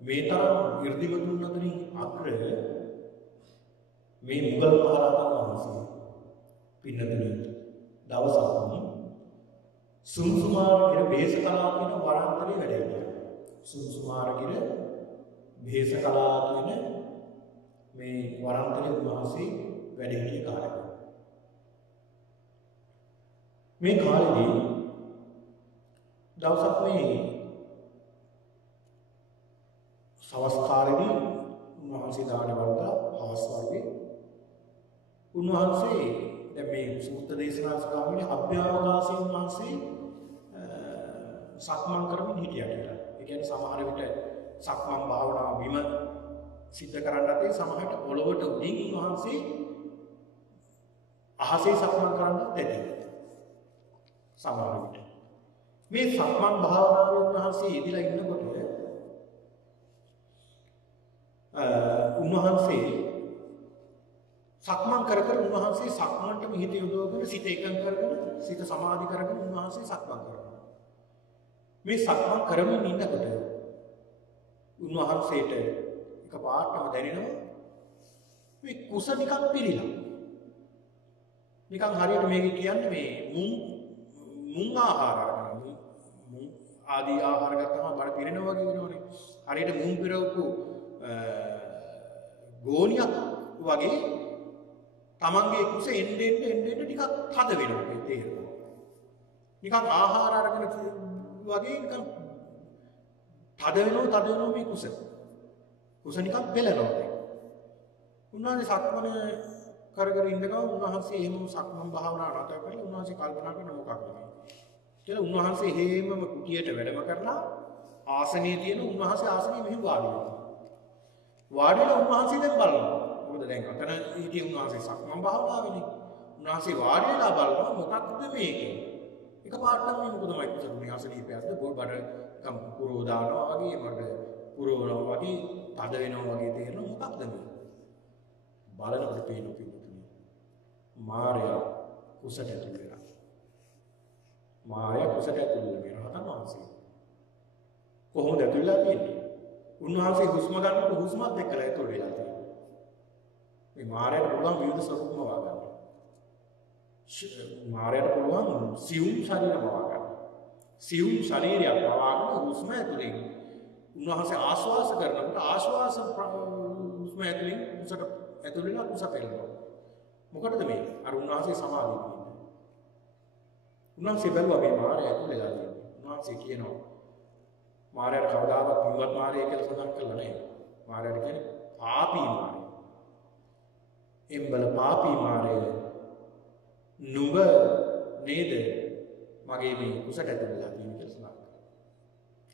මේ තරම් 이르දිවතුන් අතරින් අග්‍ර මේ මුගල් මහරහතන් වහන්සේ පින්නතුනි දවසක් සුම්සුමාරගිර බේසකලා කියන වනාන්තරයේ වැඩ හිටියා. සුම්සුමාරගිර බේසකලා කියන මේ වනාන්තරයේ උන්වහන්සේ වැඩ හිටිය කාලෙක. මේ කාලෙදී දවසක් මේ සවස් කාලෙදී උන්වහන්සේ දාන වලට හවස් වර්ගයේ උන්වහන්සේ දැන් මේ සූත්‍ර දේශනා ස්වාමීන් අභ්‍යාවකාශයෙන් උන්වහන්සේ සක්මන් කරමින් හිටියා කියලා. ඒ කියන්නේ සමහර විට සක්මන් භාවනාව බිම සිද්ධ කරන්නත් ඒ සමහරට පොළොවට උඩින් උන්වහන්සේ අහසේ සක්මන් කරන්නත් ඇති. සමහර විට මේ සක්මන් භාවනාවේ උන්වහන්සේ යෙදিলা ඉන්නකොට උන්වහන්සේ සක්මන් කර උන්වහන්සේ සක්මන්ටම හිත යොදවගෙන සිත එකඟ කරගෙන සිත සමාධි කරගෙන උන්වහන්සේ සක්මන් කරනවා. මේ සක්මන් කරමින් ඉන්නකොට උන්වහන්සේට එකපාරටම දැනෙනවා මේ කුස නිකන් පිළිලා. නිකන් හරියට මේක කියන්නේ මේ මුං ආහාර ආදී ආහාර ගත්තම බඩ පිරෙනවා වගේ වෙනවනේ. හරියට මුං පිරවපු ගෝණියක් වගේ තමන්ගේ කුස එන්නේ ටිකක් තද වෙනවා මේ තේරෙනවා. නිකන් ආහාර අරගෙන වගේ නිකන් තද වෙනවා මේ කුස. කුස නිකන් පෙළෙනවා. උන්වහන්සේ සක්මන කර ඉන්න ගමන් උන්වහන්සේ එහෙම සක්මන් භාවනාව නතර කරලා උන්වහන්සේ කල්පනා කරන මොකක්ද මේ කියලා උන්වහන්සේ එහෙමම කුටියට වැඩම කරලා ආසනයේ තියෙන උන්වහන්සේ ආසනයේ මෙහෙම වාඩි වෙනවා. වාඩි වෙලා උන්වහන්සේ දැන් බලනවා. මොකද දැන් අතන හිටිය උන්වහන්සේ සක්මන් භාවනාවේදී උන්වහන්සේ වාඩි වෙලා බලනවා මොකක්ද මේක. එකපාරටම මේ මොකද මයික් මේ ආසනීපයක්ද බඩ කම් පුරෝ දානවා වගේ මඩ පුරවනවා වගේ තද වෙනවා වගේ තේරෙනවා මොකක්ද මේ. බලනකොට පේනවා පිටුතුනේ. මාර්යා කුසට ඇතුල් වෙනවා. මාර්යා කුසට ඇතුල් වෙනවා රහතන් වහන්සේ. කොහොමද ඇතුල් වෙලා තියෙන්නේ? උන්වහන්සේ හුස්ම ගන්නකොට හුස්මත් එක්කලා ඇතුල් වෙලා තියෙනවා. මේ මාර්යාට පුළුවන් විවිධ ස්වරූපම වා ගන්න. මාර්යාට පුළුවන් සියුම් ශරීරම වා ගන්න. සියුම් ශරීරයක් වවාගෙන හුස්ම ඇතුලෙන් උන්වහන්සේ ආශ්වාස කරනකොට ආශ්වාස හුස්ම ඇතුලෙන් කුසට ඇතුල් වෙලා කුස පෙළනවා. මොකටද මේ? අර උන්වහන්සේ සමාධිය ඉන්නේ. උන්වහන්සේ බැලුවා මේ මාර්යා ඇතුල් වෙලා තියෙනවා. උන්වහන්සේ කියනවා මාර්යාට කවදාවත් පින්වත් මාර්යා කියලා සඳහන් කළා නෑ. මාර්යාට කියන්නේ පාපී මාර්යා. එම්බල පාපී මාර්යා නුඹ නේද මගේ මේ කුසට ඇතුල් වෙලා තියෙන කියලා සඳහන් කළා.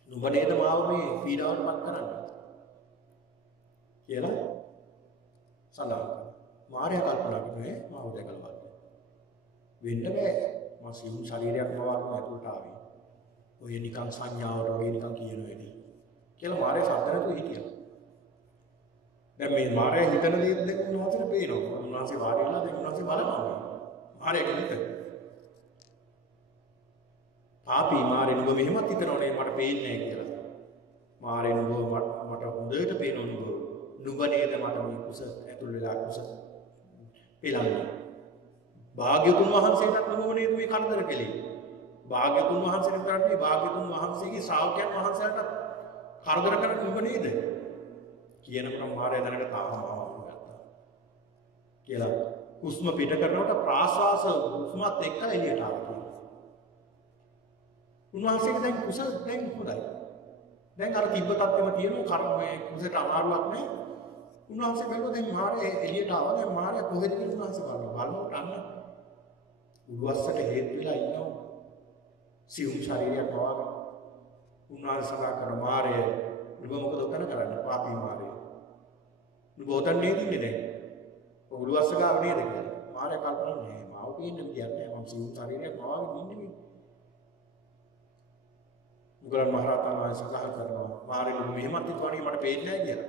නුඹ නේද මාව මේ පීඩාවටපත් කරන්නේ කියලා සඳහන් කළා. මාර්යා කල්පනා කරුවේ මාව දැකලා බලන්න. වෙන්න බෑ. මා සිව් ශරීරයක් මවාගෙන ඇතුළට ආවේ. ඔය නිකන් සංඥාවට වගේ නිකන් කියන වෙදී. කියලා මාර්යා සද්දනතු හිටියා. දැන් මේ මාර්යා හිතන දේ දෙක උන්වහන්සේට පේනවා. උන්වහන්සේ වාඩි වෙලා දැන් උන්වහන්සේ බලනවා. මාර්යා කියන්නේ පාපී මාර්යා නුඹ මෙහෙමත් හිතනවනේ මට පේන්නේ නැහැ කියලා. මාර්යා නුඹ මට හොඳට පේනවා නුඹ. නුඹ නේද මට මේ කුස ඇතුල් වෙලා කුස පෙළන්නේ. භාග්‍යතුන් වහන්සේටත් නුඹ නේද මේ කරදර කළේ. භාග්‍යතුන් වහන්සේට කරන්නේ භාග්‍යතුන් වහන්සේගේ ශ්‍රාවකයන් වහන්සේලාට කරදර කරන්නේ නුඹ නේද කියනකොට මාරය දැනට තාම ආවම ගත්තා. කියලා හුස්ම පිට කරනකොට ප්‍රාශ්වාස හුස්මත් එක්ක එළියට ආවා. උන්වහන්සේගේ දැන් කුසල දැන් හොඳයි. දැන් අර තිබ්බ තත්ත්වෙම තියෙනවා කර්මයේ කුසලට අමාරුවක් නැහැ. උන්වහන්සේ බැලුවා දැන් මාරය එළියට ආවා. දැන් මාරය කොහෙද කියලා උන්වහන්සේ බලනකොට අන්න උඩුවස්සට හේතු වෙලා ඉන්නවා. සිවුම් ශරීරයක් වවාගෙන. උන්වහන්සේ සදා කර මාරය නුඹ මොකද උතන කරන්නේ? පාපී මාරය. නුඹ උතන් නේද ඉන්නේ දැන්? උඩුවස්ස ගාව නේද කියලා. මාරය කල්පනා නෑ මාව පින්න විදියක් නෑ. මම සිවුම් ශරීරයක් වවාගෙන ඉන්නේ මේ. මුගලන් මහරහතන් වහන්සේ සඳහන් කරනවා මාරය නුඹ මෙහෙමත් ඉතවණි මට පේන්නේ නෑ කියලා.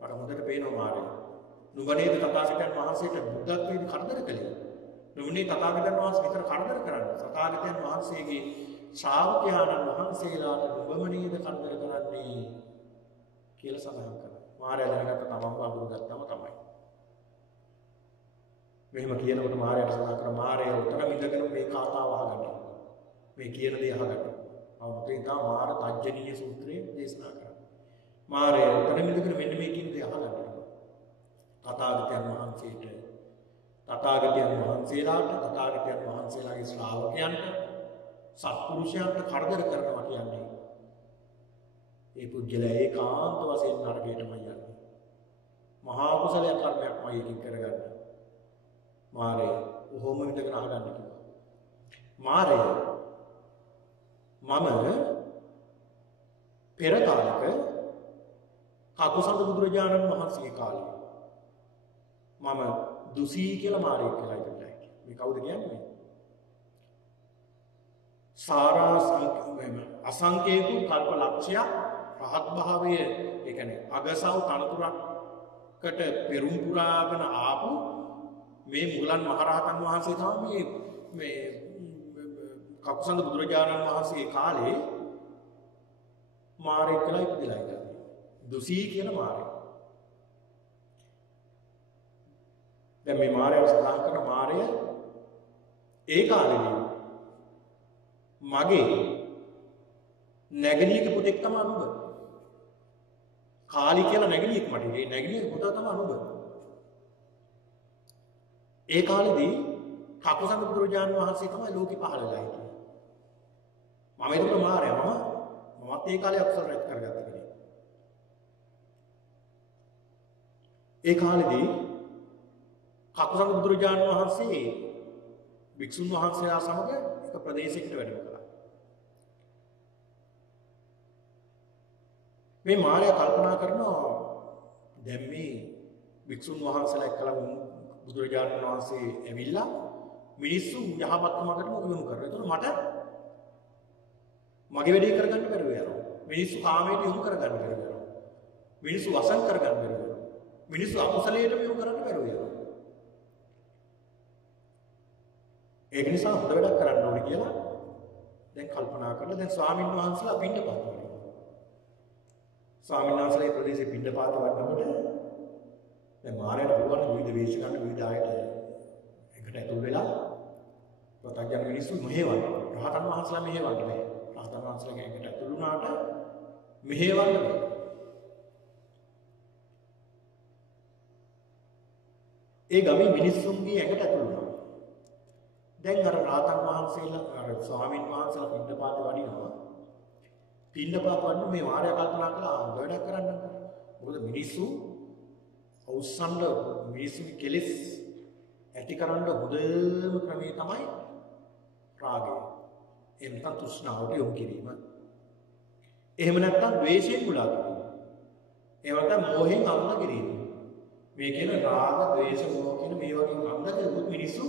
මට හොඳට පේනවා මාරය. නුඹ නේද තථාගතයන් වහන්සේට බුද්ධත්වයට කරදර කළේ. නුඹනේ තථාගතයන් වහන්සේ විතර කරදර කරන්නේ. තථාගතයන් වහන්සේගේ ශ්‍රාවකයන්න් වහන්සේලාට නුඹම නේද කරදර කරන්නේ කියලා සඳහන් කරනවා. මාරය දැනගත්ත තමන්ව අඳුරගත්තම තමයි. මෙහෙම කියනකොට මාරයට සඳහන් කරනවා මාරය උතන ඉඳගෙන මේ කතාව අහගන්න. මේ කියන දේ අහගන්න. අවුතේ තා මාර තජ්ජනීය සූත්‍රයේ දේශනා කරනවා. මාරය උතන ඉඳගෙන මෙන්න මේ කියන දේ අහගන්න. තථාගතයන් වහන්සේට තථාගතයන් වහන්සේලාගේ ශ්‍රාවකයන්ට සත්පුරුෂයන්ට කරදර කරනවා කියන්නේ ඒ පුද්ගලයා ඒකාන්ත වශයෙන් නරකයටම යන්නේ. මහා කුසලයක් කර්මයක්මයි ඒකින් කරගන්නේ. මාරය ඔහොම විඳගෙන අහගන්න කිව්වා. මාරය මම පෙර කාලක කකුසඳ බුදුරජාණන් වහන්සේගේ කාලේ මම දුසී කියලා මාරයෙක් කියලා ඉතිලා හිටියා. මේ කවුද කියන්නේ? අසංකේතු කල්ප ලක්ෂයක් රහත් භාවයේ ඒ කියන්නේ අගසව් තනතුරකට පෙරුම් පුරාගෙන ආපු මේ මුගලන් මහරහතන් වහන්සේ තමයි මේ කකුසඳ බුදුරජාණන් වහන්සේගේ කාලේ මාරයෙක් කියලා ඉතිලා හිටියා. දුසී කියන මාරයෙක්. දැන් මේ මාරය සඳහන් කරන මාරය ඒ කාලේදී මගේ නැගණියක පුතෙක් තමයි නුඹ. කාලි කියලා නැගණියෙක් මට. ඒ නැගණියක පුතා තමයි නුඹ. ඒ කාලේදී කකුසඳ බුදුරජාණන් වහන්සේ තමයි ලෝකෙ පහළ වෙලා හිටියේ. මම ඒක මාරය මමත් ඒ කාලේ අක්ෂර රැස් කරගත්ත කෙනෙක්. ඒ කාලේදී කකුසඳ බුදුරජාණන් වහන්සේ භික්ෂුන් වහන්සේලා සමග එක ප්‍රදේශයකට වැඩම කළා. මේ මාරයා කල්පනා කරනවා දැන් මේ භික්ෂුන් වහන්සේලා එක්කලා බුදුරජාණන් වහන්සේ ඇවිල්ලා මිනිස්සු යහපත් මාර්ගයට යොමු කරනවා. ඒතකොට මට මගේ වැඩේ කරගන්න බැරුව යනවා. මිනිස්සු කාමයට යොමු කරගන්න බැරුව යනවා. මිනිස්සු වසන් කරගන්න බැරුව යනවා. මිනිස්සු අකුසලයට යොමු කරන්න බැරුව යනවා. ඒක නිසා හොඳ වැඩක් කරන්න ඕනේ කියලා දැන් කල්පනා කරලා දැන් ස්වාමීන් වහන්සේලා පින්ඩපාත වඩිනවා. ස්වාමීන් වහන්සේලා ප්‍රදේශේ පින්ඩපාත වඩනකොට දැන් මාරයට පුළුවන් විවිධ වේශ ගන්න විවිධ ආයත එකට ඇතුල් වෙලා ප්‍රත්‍යඥ මිනිස්සු මෙහෙවන්න. රහතන් වහන්සේලා මෙහෙවන්න බෑ. රහතන් වහන්සේලාගේ එකට ඇතුල් වුණාට මෙහෙවන්න බෑ. ඒ ගමේ මිනිස්සුන්ගේ එකට ඇතුල් වුණා. දැන් අර රාතන් වහන්සේලා අර ස්වාමීන් වහන්සේලා පින්ඩපාත වඩිනවා. පින්ඩපාත වඩන මේ මාරය කල්පනා කළා වැඩක් කරන්න. මොකද මිනිස්සු අවුස්සන්ඩ මිනිස්සුගේ කෙලෙස් ඇතිකරන්න හොඳම ක්‍රමය තමයි රාගය. එහෙම නැත්නම් තෘෂ්ණාවට යොමු කිරීම. එහෙම නැත්නම් ද්වේෂයෙන් මුලා කිරීම. එහෙම නැත්නම් මෝහයෙන් අඳුන කිරීම. මේ කියන රාග, ද්වේෂ, මෝහ කියන මේ වගේ අන්ධකරුත් මිනිස්සු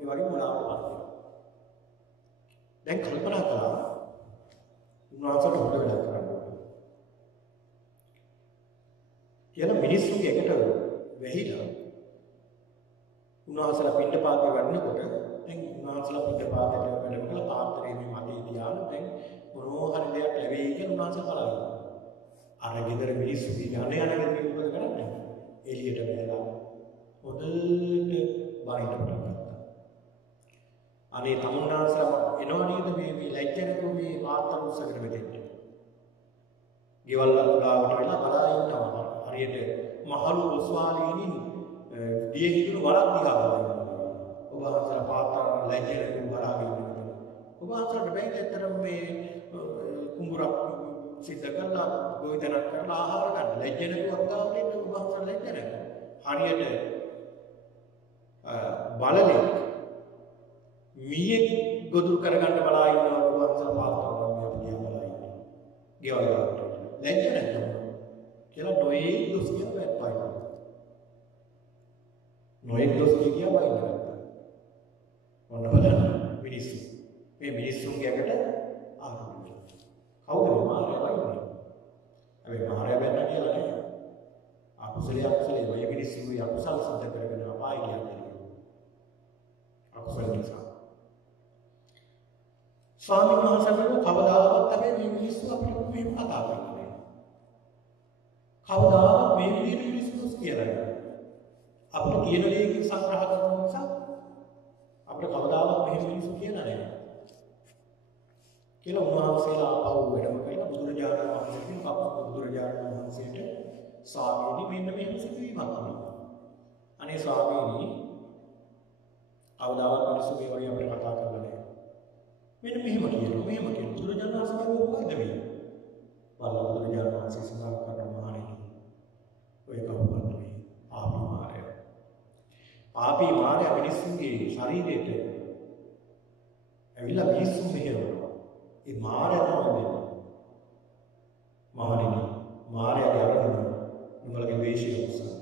ඒ වගේ මුලාවට පත් වෙනවා. දැන් කල්පනා කළා උන්වහන්සේට හොඳ වැඩක් කරන්න ඕනේ. කියලා මිනිස්සුගේ එකට වැහිලා උන්වහන්සේලා පින්ඩපාතේ වඩනකොට දැන් උන්වහන්සේලා පින්ඩපාතේ වැඩම කළ පාත්‍රයේ මේ මතේ තියාලා දැන් මොනවා හරි දෙයක් ලැබෙයි කියලා උන්වහන්සේ බලනවා. අර ගෙදර මිනිස්සු යන්නේ යනගෙන මොකද කරන්නේ? එළියට බැලලා හොඳට බාහිරට පටන් ගත්තා. අනේ තමුන්නාන්සලා එනවා නේද මේ ලැජ්ජනකෝ මේ පාත්‍ර උස්සගෙන මෙතෙන්ට. ගෙවල් වල ගාවට වෙලා බලා ඉන්නවා. හරියට මහලු ඔස්වාලීනින් දිය හිතුණු වලක් දිහා බලනවා. ඔබ වහන්සේලා පාත්‍රා ලැජ්ජෙන් බලාගෙන ඉන්නවා. ඔබ වහන්සේලාට බැහැ ඇත්තටම මේ කුඹුරක් සිද්ධ කරලා ගොවිතැනක් කරලා ආහාර ගන්න. ලැජ්ජ නැතුව ගාවට ඉන්න ඔබ වහන්සේලා ලැජ්ජ නැහැ. හරියට බලලේ මීයේ ගොදුරු කරගන්න බලා ඉන්නවා ඔබ වහන්සේලා පාත්‍රා ගන්න දිහා බලා ඉන්නවා. ගෙවල් ගාවට. ලැජ්ජ නැතුව කියලා නොයේ දොස් කියන වැට්ටයි. නොයේ දොස් කියන වයින්නවා. ඔන්න බලන්න මිනිස්සු. මේ මිනිස්සුන්ගේ අකට ආරම්භ. කවුද මාරයා වයින්නේ? හැබැයි මාරයා බැන්න කියලා නෑ. අකුසලයේ මේ මිනිස්සුගේ අකුසල සිද්ධ කරගෙන අපාය කියන්නේ. අකුසල නිසා. ස්වාමීන් වහන්සේලා කවදාවත් තමයි මේ මිනිස්සු අපිට මෙහෙම කතා කරන්නේ. කවදාවත් මේ විදිහට මිනිස්සු කියලා නෑ. අපිට කියන දේකින් සංග්‍රහ කරන නිසා අපිට කවදාවත් මෙහෙම මිනිස්සු කියලා නෑ. කියලා උන්වහන්සේලා ආපහු වැඩම කරලා බුදුරජාණන් වහන්සේගෙන් බුදුරජාණන් වහන්සේට ස්වාමීනි මෙන්න මෙහෙම සිදුවීමක් වුණා. අනේ ස්වාමීනි කවදාවත් මිනිස්සු මේ වගේ අපිට කතා කරලා නෑ. මෙන්න මෙහෙම කියනවා බුදුරජාණන් වහන්සේ මොකද වෙන්නේ? බලලා බුදුරජාණන් වහන්සේ සඳහන් කරන මහණෙනි ඔය කවුරුත් නෙවෙයි පාපී මාරය. පාපී මාරය මිනිස්සුන්ගේ ශරීරයට ඇවිල්ලා මිනිස්සු මෙහෙවනවා. ඒ මාරය තමයි වෙන්නේ. මහණෙනි මාරයාගේ අරමුණ නුඹලගේ ද්වේෂය උත්සාහ.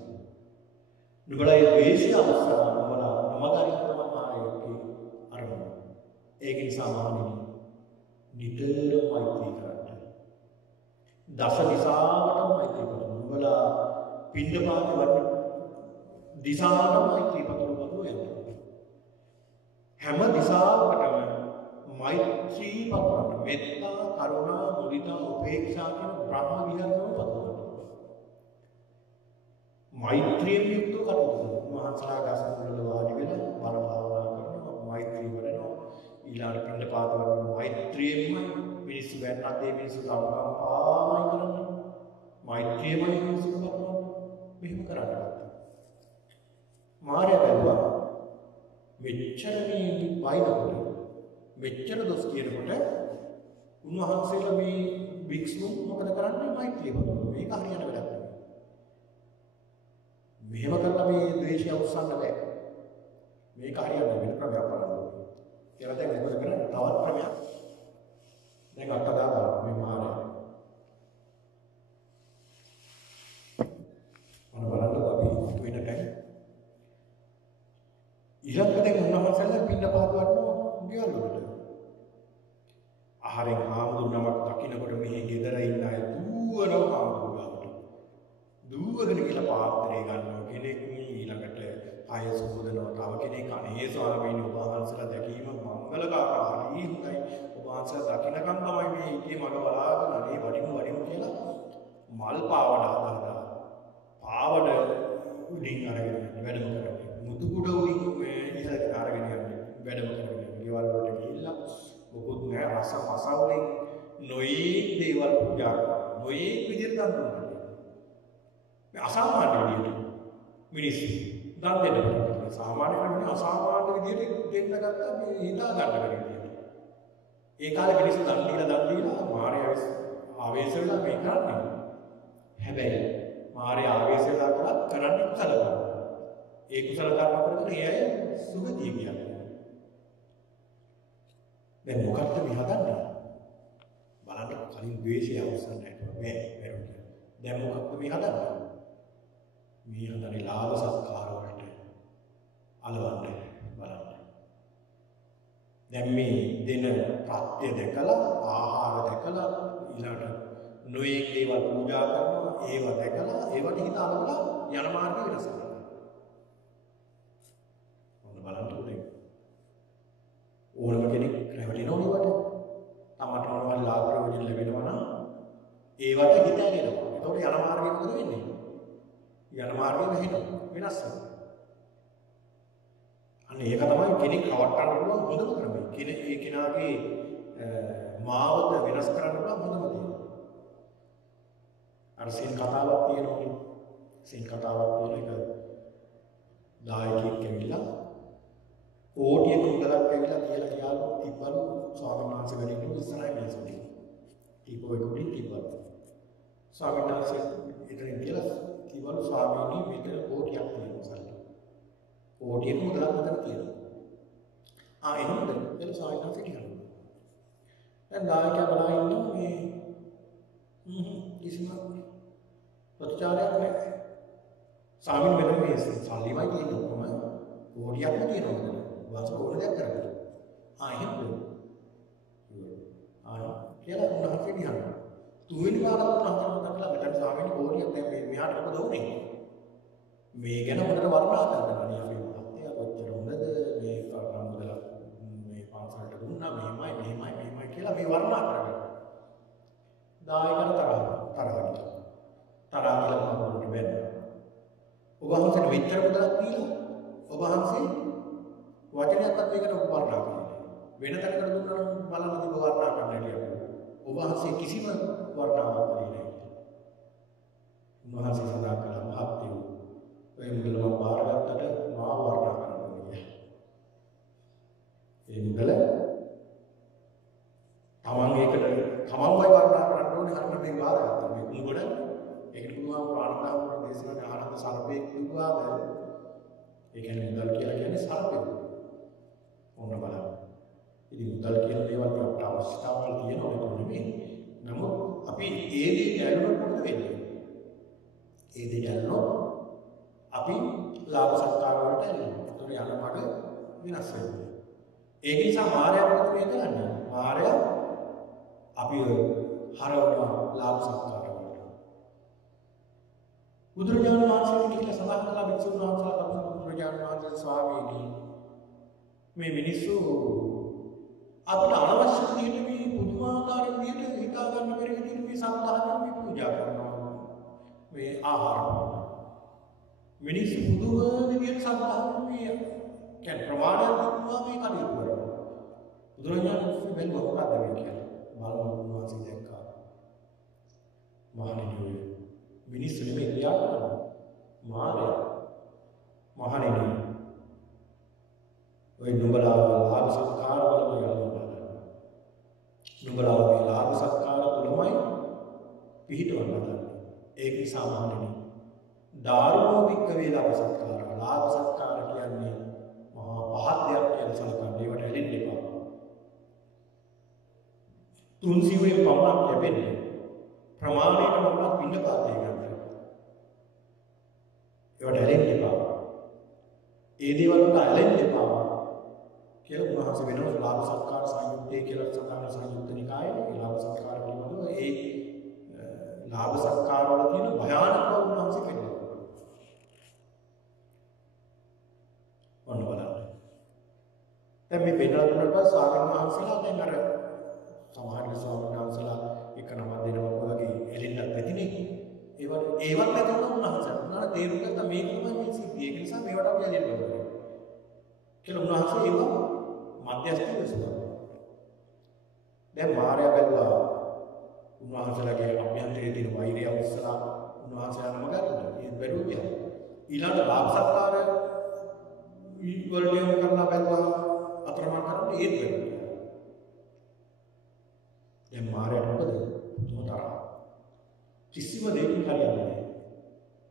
නුඹලගේ ද්වේෂය උත්සාහ නුඹලා නොමගරින් තමයි මාරයාගේ අරමුණ. ඒක නිසා මහණෙනි නිතරම මෛත්‍රී කරන්න. දස දිශාවටම මෛත්‍රී කරන්න. නුඹලා පින්ඩපාත වඩ දිශාවටම මෛත්‍රී පතුරවතු යන්න. හැම දිශාවකටම මෛත්‍රී පතුරවන්න. මෙත්තා, කරුණා, මුදිතා, උපේක්ෂා කියන බ්‍රහ්ම විහරණය පතුරවන්න. මෛත්‍රියෙන් යුක්තව කටයුතු කරන්න. මහන්සලා ගසමුල වාඩි වෙලා බණ භාවනා කරනවා, මෛත්‍රී වඩනවා. ඊළඟ පින්ඩපාත වඩනවා මෛත්‍රියෙන්ම මිනිස්සු වැන්නත් ඒ මිනිස්සු සමගම්පාමයි කරන්නේ. මෛත්‍රියමයි මිනිස්සු කරනවා. මෙහෙම කරන්නේ. මාරයා බැලුවා මෙච්චර මේ වයින්කොට මෙච්චර දොස් කියනකොට උන්වහන්සේලා මේ භික්ෂුන් මොකද කරන්නේ? මෛත්‍රිය වඩනවා. මේක හරියට වැඩක් නෙවෙයි. මෙහෙම කරලා මේ ද්වේෂය අවසන් බෑ. මේක හරියට වෙන ක්‍රමයක් බලන්න. කියලා දැන් මොකද කරන්නේ? තවත් ක්‍රමයක්. දැන් අත්දා බලන්න මේ මාරයා. මොන බලන්නද අපි වෙන දැන් ඊළඟට උන්වහන්සේලා පින්නපාත වඩනවා ගෙවල් වලට. ආහාරයෙන් ආමුදුනමක් දකින්නකොට මෙහි ගෙදර ඉන්න අය දුවනවා ආමුදුනමට. දුවගෙන ගිහලා පාත්‍රය ගන්නවා. කෙනෙක් ඊළඟට ආය සෝදනවා. තව කෙනෙක් අනේ ස්වාමීනි ඔබ වහන්සේලා දැකීම මංගලකාරී හොඳයි. ඔබ වහන්සේලා දකින්නකම් තමයි මේ ඉතියේ මග බලාගෙන අනේ වඩිමු කියලා මල් පාවඩ හදලා පාවඩ උඩින් අරගෙන වැඩම කරන්නේ. මුතු කුඩ උඩින් ඉහළට අරගෙන යන්නේ වැඩම කරගෙන. ගෙවල් වලට ගිහිල්ලා මොකුත් නෑ රස මසවුලින් නොයේ දේවල් පූජා කරනවා. නොයේ විදිහට දන් දුන්නා. මේ අසාමාන්‍ය විදිහට මිනිස්සු දන් දෙනවා. සාමාන්‍ය කෙනෙක් අසාමාන්‍ය විදිහට දෙන්න ගත්තා මේ හිතා ගන්න විදිහට. ඒ කාලේ මිනිස්සු දන් දීලා මාර්යා ආවේශ වෙලා මේ කරන්නේ. හැබැයි මාර්යා ආවේශ වෙලා කරන්නේ කුසල කර්ම. ඒ කුසල කර්ම කරගෙන ඒ අය සුගතිය කියන්නේ. දැන් මොකක්ද මේ හදන්නේ? බලන්න කලින් ද්වේෂය අවසන් නැහැ. මේ වැරුණා. දැන් මොකක්ද මේ හදන්නේ? මේ හදන්නේ ලාභ සත්කාර වලට අලවන්න බලන්න. දැන් මේ දෙන ප්‍රත්‍ය දැකලා ආහාර දැකලා ඊළඟට නොයේ දේවල් පූජා කරනවා. ඒව දැකලා ඒවට හිත අලවලා යන මාර්ගය වෙනස් කරනවා. ඔන්න බලන්න උනේ. ඕනම කෙනෙක් රැවටෙනවනේ. තමට මොනවද ලාභ ප්‍රයෝජන ලැබෙනවා නම් ඒවට හිත ඇලෙනවා. එතකොට යන මාර්ගය මොකද වෙන්නේ? යන මාර්ගය වෙහෙනවා. වෙනස් වෙනවා. අන්න ඒක තමයි කෙනෙක් රවට්ටන්න පුළුවන් හොඳම ක්‍රමය. කෙනෙක් ඒ කෙනාගේ මාවත වෙනස් කරන්න පුළුවන් හොඳම දේ. අර සීන් කතාවක් තියෙනවනේ. සින් කතාවක් කියන එක දායකයෙක් ඇවිල්ලා කෝටියක මුදලක් ඇවිල්ලා කියලා කියාලු තිබ්බලු ස්වාමීන් වහන්සේ වෙනින් ඉස්සරහින් මිනිස්සුන්ට. ඊපොයි කුඩින් තිබ්බලු. ස්වාමීන් වහන්සේ ඉතින් කියලා කිව්වලු ස්වාමීනි මේක කෝටියක් තියෙනවා සල්ලි. කෝටියක මුදලක් මතක තියෙනවා. එහෙමද? එතන ස්වාමීන් වහන්සේ කියනවා. දැන් දායකයා බලා ඉන්නවා මේ කිසිම ප්‍රතිචාරයක් නැහැ. ස්වාමීන් වහන්සේ මේ සල්ලිමයි තියෙන්නේ ඔක්කොම කෝටියක්ම තියෙනවා. වාස ඕන දෙයක් කරගන්න. එහෙමද? කියලා උන්වහන්සේ කියනවා. තුන්වෙනි පාරට උන්වහන්සේ මතකලා මෙතන ස්වාමීන් කෝටියක් දැන් මේ මෙහාට මොකද වුනේ? මේ ගැන හොඳට වර්ණනා කරනවා. අනේ අපි මහත්තයා කොච්චර හොඳද මේ කරමුදල මේ පාසලට දුන්නා මෙහෙමයි කියලා මේ වර්ණනා කරගන්නවා. දායකයන් තරහ කියලා මොකද වෙන්නේ? ඔබ වහන්සේට මෙච්චර මුදලක් දීලා ඔබ වහන්සේ වචනයක්වත් මේකට වර්ණනා කරන්නේ. වෙන තැනකට දුන්නා නම් බලන්න තිබ්බ වර්ණනා කරන්න කියලා. ඔබ වහන්සේ කිසිම වර්ණනාවක් කළේ නැහැ. උන්වහන්සේ සඳහන් කළා මහත්යෝ ඔය මුදල මම බාරගත්තට මා වර්ණනා කරන්න ඕනේ. ඒ මුදල තමන්මයි වර්ණනා කරන්න ඕනේ. හරියට මේ බාරගත්තා. මේ කුඹඩ ඒකට පුළුවන් ප්‍රාණදාන දේශනාවේ ආනන්ද සර්පේ කිව්වාද? ඒ කියන්නේ මුදල් කියලා කියන්නේ සර්පෙක්. ඕන බලන්න. ඉතින් මුදල් කියන දේවල් අපට අවශ්‍යතාවල් තියෙනවා ඒක නෙමෙයි. නමුත් අපි ඒ දේ ගැනනොත් මොකද වෙන්නේ? ඒ දේ ගැනනොත් අපි ලාභ සත්කාර වලට එනවා. ඒතර යන මඟ විනාශ වෙනවා. ඒක නිසා මායя මොකද මේ කරන්නේ? මායя අපි හරවන ලාභ සත්කාර වලට. බුදුරජාණන් වහන්සේ කියලා සඳහන් කළා භික්ෂුන් වහන්සේලා තමයි බුදුරජාණන් වහන්සේ ස්වාමීනි මේ මිනිස්සු අපිට අවශ්‍ය විදිහට මේ පුදුමාකාර විදිහට හිතා ගන්න බැරි විදිහට මේ සත්‍යාවෙන් මේ පූජා කරනවා. මේ ආහාර මිනිස්සු පුදුම විදිහට සත්‍යාවෙන් මේ කියන්නේ ප්‍රමාණයක් දුන්නා මේ කටයුතු කරනවා. බුදුරජාණන් වහන්සේ බැලුවා මොකද්ද මේ කියන්නේ? බලමු වහන්සේ දැක්කා. මහණෙනි මිනිස්සු නෙමෙයි ක්‍රියා කරන්නේ. මායя. මහණෙනි ඔය නුඹලා ලාභ සත්කාර වලම යනවා. නුඹලා මේ ලාභ සත්කාර තුලමයි පිහිටවන්න. ඒක නිසා මහණෙනි දාරුණෝ වික්කවේ ලාභ සත්කාර. ලාභ සත්කාර කියන්නේ මහා පහත් දෙයක් කියලා සලකන්න. ඒවට ඇලෙන්න එපා. තුන් සිවුරේ පමණක් ලැබෙන්නේ. ප්‍රමාණයට පමණක් පින්න පාතේ ගන්න. ඒවට ඇලෙන්න එපා. ඒ දේවල් වලට ඇලෙන්න එපා. කියලා උන්වහන්සේ වෙනම ලාභ සත්කාර සංයුත්තේ කියලා සඳහන් සංයුත්ත නිකායේ ඒ ලාභ සත්කාර පිළිබඳව ඒ ලාභ සත්කාර වල තියෙන භයානක බව උන්වහන්සේ පෙන්නනවා. ඔන්න බලන්න. දැන් මේ පෙන්නලා දුන්නාට පස්සේ ස්වාමීන් වහන්සේලා දැන් අර සමහර ස්වාමීන් වහන්සේලා එක නම දෙනවා වගේ එලින්නත් නැතිනේ. ඒවත් නැතුව උන්වහන්සේ උනාට තේරුම් ගත්තා මේක තමයි මේ සිද්ධිය. ඒක නිසා මේවට අපි ඇලෙන්න ඕනේ. කියලා උන්වහන්සේ ඒක මධ්‍යස්ථ වෙනවා. දැන් මාර්යා බැලුවා උන්වහන්සේලාගේ අභ්‍යන්තරයේ තියෙන වෛරය උස්සලා උන්වහන්සේලා නම ගන්නවා. ඒ බැලුවා. ඊළඟ ලාභ සත්කාර වලට යොමු කරලා බැලුවා අතරමං කරන්නේ ඒත් බැලුවා. දැන් මාර්යාට මොකද? තුමතරා. කිසිම දෙයකින් හරියන්නේ නැහැ.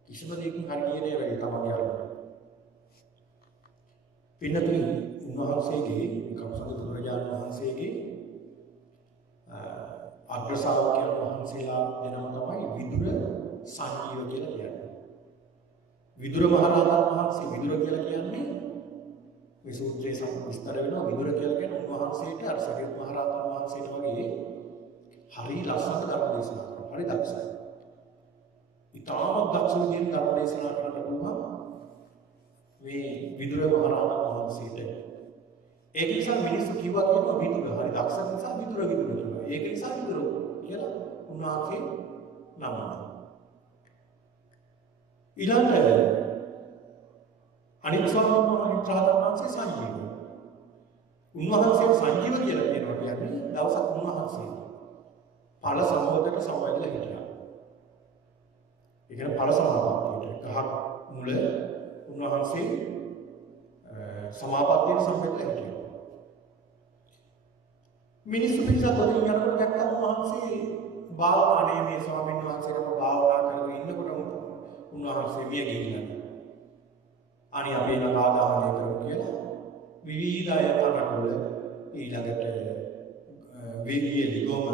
කිසිම දෙයකින් හරියන්නේ නැහැ තමයි අරමුණ. පින්නතුනි උන්වහන්සේගේ කපුසඳ බුදුරජාණන් වහන්සේගේ අග්‍ර ශ්‍රාවකයන් වහන්සේලා දෙනම තමයි විදුර සංජීව කියලා කියන්නේ. විදුර මහරහතන් වහන්සේ විදුර කියලා කියන්නේ මේ සූත්‍රයේ විස්තර වෙනවා. විදුර කියලා කියන්නේ උන්වහන්සේට අර සරියුත් මහරහතන් වහන්සේට වගේ හරි ලස්සන ධර්ම දේශනා කරනවා. හරි දක්ෂයි. ඊටාම දක්ෂ විදිහට ධර්ම දේශනා කරන්න පුළුවන් මේ විදුර මහරහතන් වහන්සේට. ඒක නිසා මිනිස්සු කිව්වා කියනවා විදුර හරි දක්ෂ නිසා විදුර කිව්වා. ඒක නිසා විදුර කියලා උන්වහන්සේ නම. ඊළඟට අනිත් ස්වාමීන් වහන්සේ සංජීව. උන්වහන්සේ සංජීව කියලා කියනවා කියන්නේ දවසක් උන්වහන්සේ ඵල සමෝදක සමවැදලා හිටියා. ඒ කියන්නේ ඵල සමාපත්තියට ගහක් මුල උන්වහන්සේ සමාපත්තියට සම්බන්ධ හිටියා. මිනිස්සු පිටසත් ඔතන යනකොට දැක්කම උන්වහන්සේ භාවනාවේ මේ ස්වාමීන් වහන්සේට භාවනා කරගෙන ඉන්නකොට උන්වහන්සේ මිය ගිහිල්ලා. අනේ අපි එන ආදාහනය කරමු කියලා විවිධ අයතනවල ඊළඟට වේගිය දිගම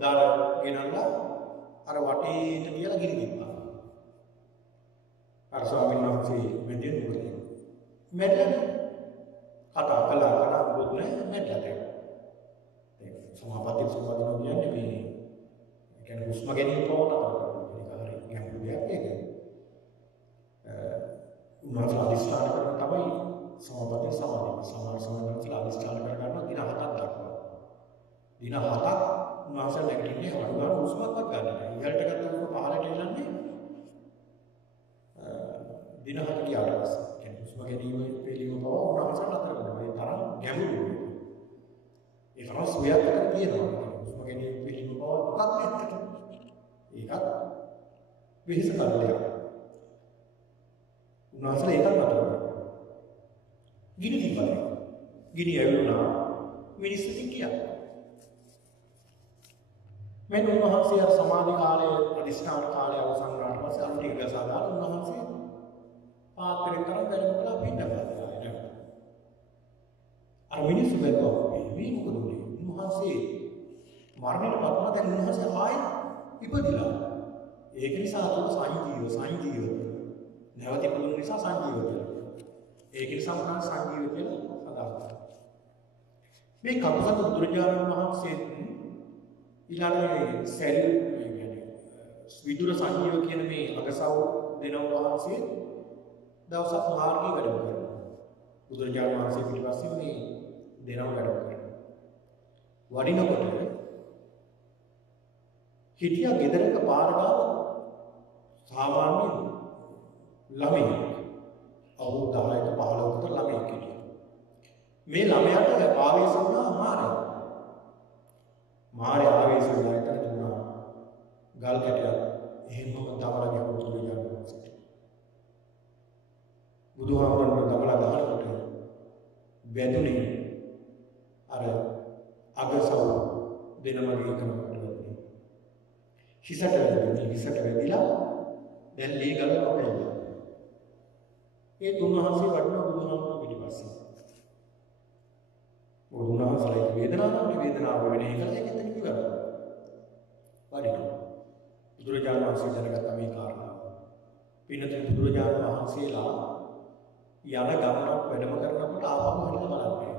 දාර ගෙනල්ලා අර වටේට කියලා ගිනි තිබ්බා. අර ස්වාමීන් වහන්සේ මෙදින මොකද? මැඩලා කතා කළා බුදු නැහැ මැඩලා. ඒ සමාපatti සම්බන්ධව කියන්නේ මේ කියන්නේ හුස්ම ගැනීම පවන කරනවා. ඒක හරිය ගැඹුරු දෙයක් ඒක. උන්වහන්සේ අධිෂ්ඨාන කරන තමයි සමාපatti සමාධිය. සමාධි සමාධිය අධිෂ්ඨාන කර ගන්නවා දින 7ක් දක්වා. දින 7ක් උන්වහන්සේ නැගිටින්නේ අනුගාන හුස්මක්වත් ගන්න නැහැ. ඉහළට ගත්ත හුස්ම පහළට එල්ලන්නේ දින 7 ගියාට පස්සේ. කියන්නේ හුස්ම ගැනීම පිළිම බව උන්වහන්සේ නතර කරනවා. ඒ තරම් ගැඹුරුයි. ඒ තරම් සුවයකට තියෙනවා. හුස්ම ගැනීම පිළිම බව මොකක්ද ඇත්තට? ඒකත් වෙහෙස කරලයක්. උන්වහන්සේ ඒකත් නතර කරනවා. ගිනි තිබ්බා. ගිනි ඇවිල්ලා මිනිස්සු කියා. මෙන්න උන්වහන්සේ අර සමාධි කාලයේ අධිෂ්ඨාන කාලය අවසන් වුණාට පස්සේ අන්තිම ගසාදාන උන්වහන්සේ පාත්‍රයෙන් තරම් බැලුම් කළා පිටපත්. අර මිනිස්සු බැලුවා මේ මොකද උනේ? උන්වහන්සේ මරණයට පත්වන දැන් උන්වහන්සේ ආයෙ ඉපදිලා. ඒක නිසා අතන සංජීව නැවත ඉපදුන නිසා සංජීව කියලා. ඒක නිසා මොනවා සංජීව කියලා සදාගන්නවා. මේ කපුසත් බුදුරජාණන් වහන්සේ ඊළඟ සැල් කියන්නේ විදුර සංජීව කියන මේ අගසව් දෙනව වහන්සේ දවසක් මාර්ගී වැඩම කරනවා. බුදුරජාණන් වහන්සේ පිටිපස්සේ මේ දෙනව වැඩම කරනවා. වඩිනකොට හිටියා ගෙදරක පාරගාව සාමාන්‍ය ළමයි අවුරුදු 10ක 15ක ළමයි කෙනෙක්. මේ ළමයාට ආවේශ වුණා මාරය ආවේශ වෙලා එතන දුනා ගල් කැටයක් එහෙමම දමලා ගියා බුදුරජාණන් වහන්සේට. බුදුහාමුදුරන් දමලා ගහනකොට වැදුනේ අර අගසව් දෙනමගේ එකමකට වැදුනේ. හිසට වැදිලා දැන් ලී ගලනවා බැලුවා. ඒ තුන්වහන්සේ වඩන බුදුහාමුදුරන් පිටිපස්සේ. උන්වහන්සේලා වේදනාව වෙන එකල එතන ඉවරයි. වඩිනවා. බුදුරජාණන් වහන්සේ දැනගත්ත මේ කාරණාව. පින්නතේ බුදුරජාණන් වහන්සේලා යන ගමනක් වැඩම කරනකොට ආපහු හරියට බලන්නේ.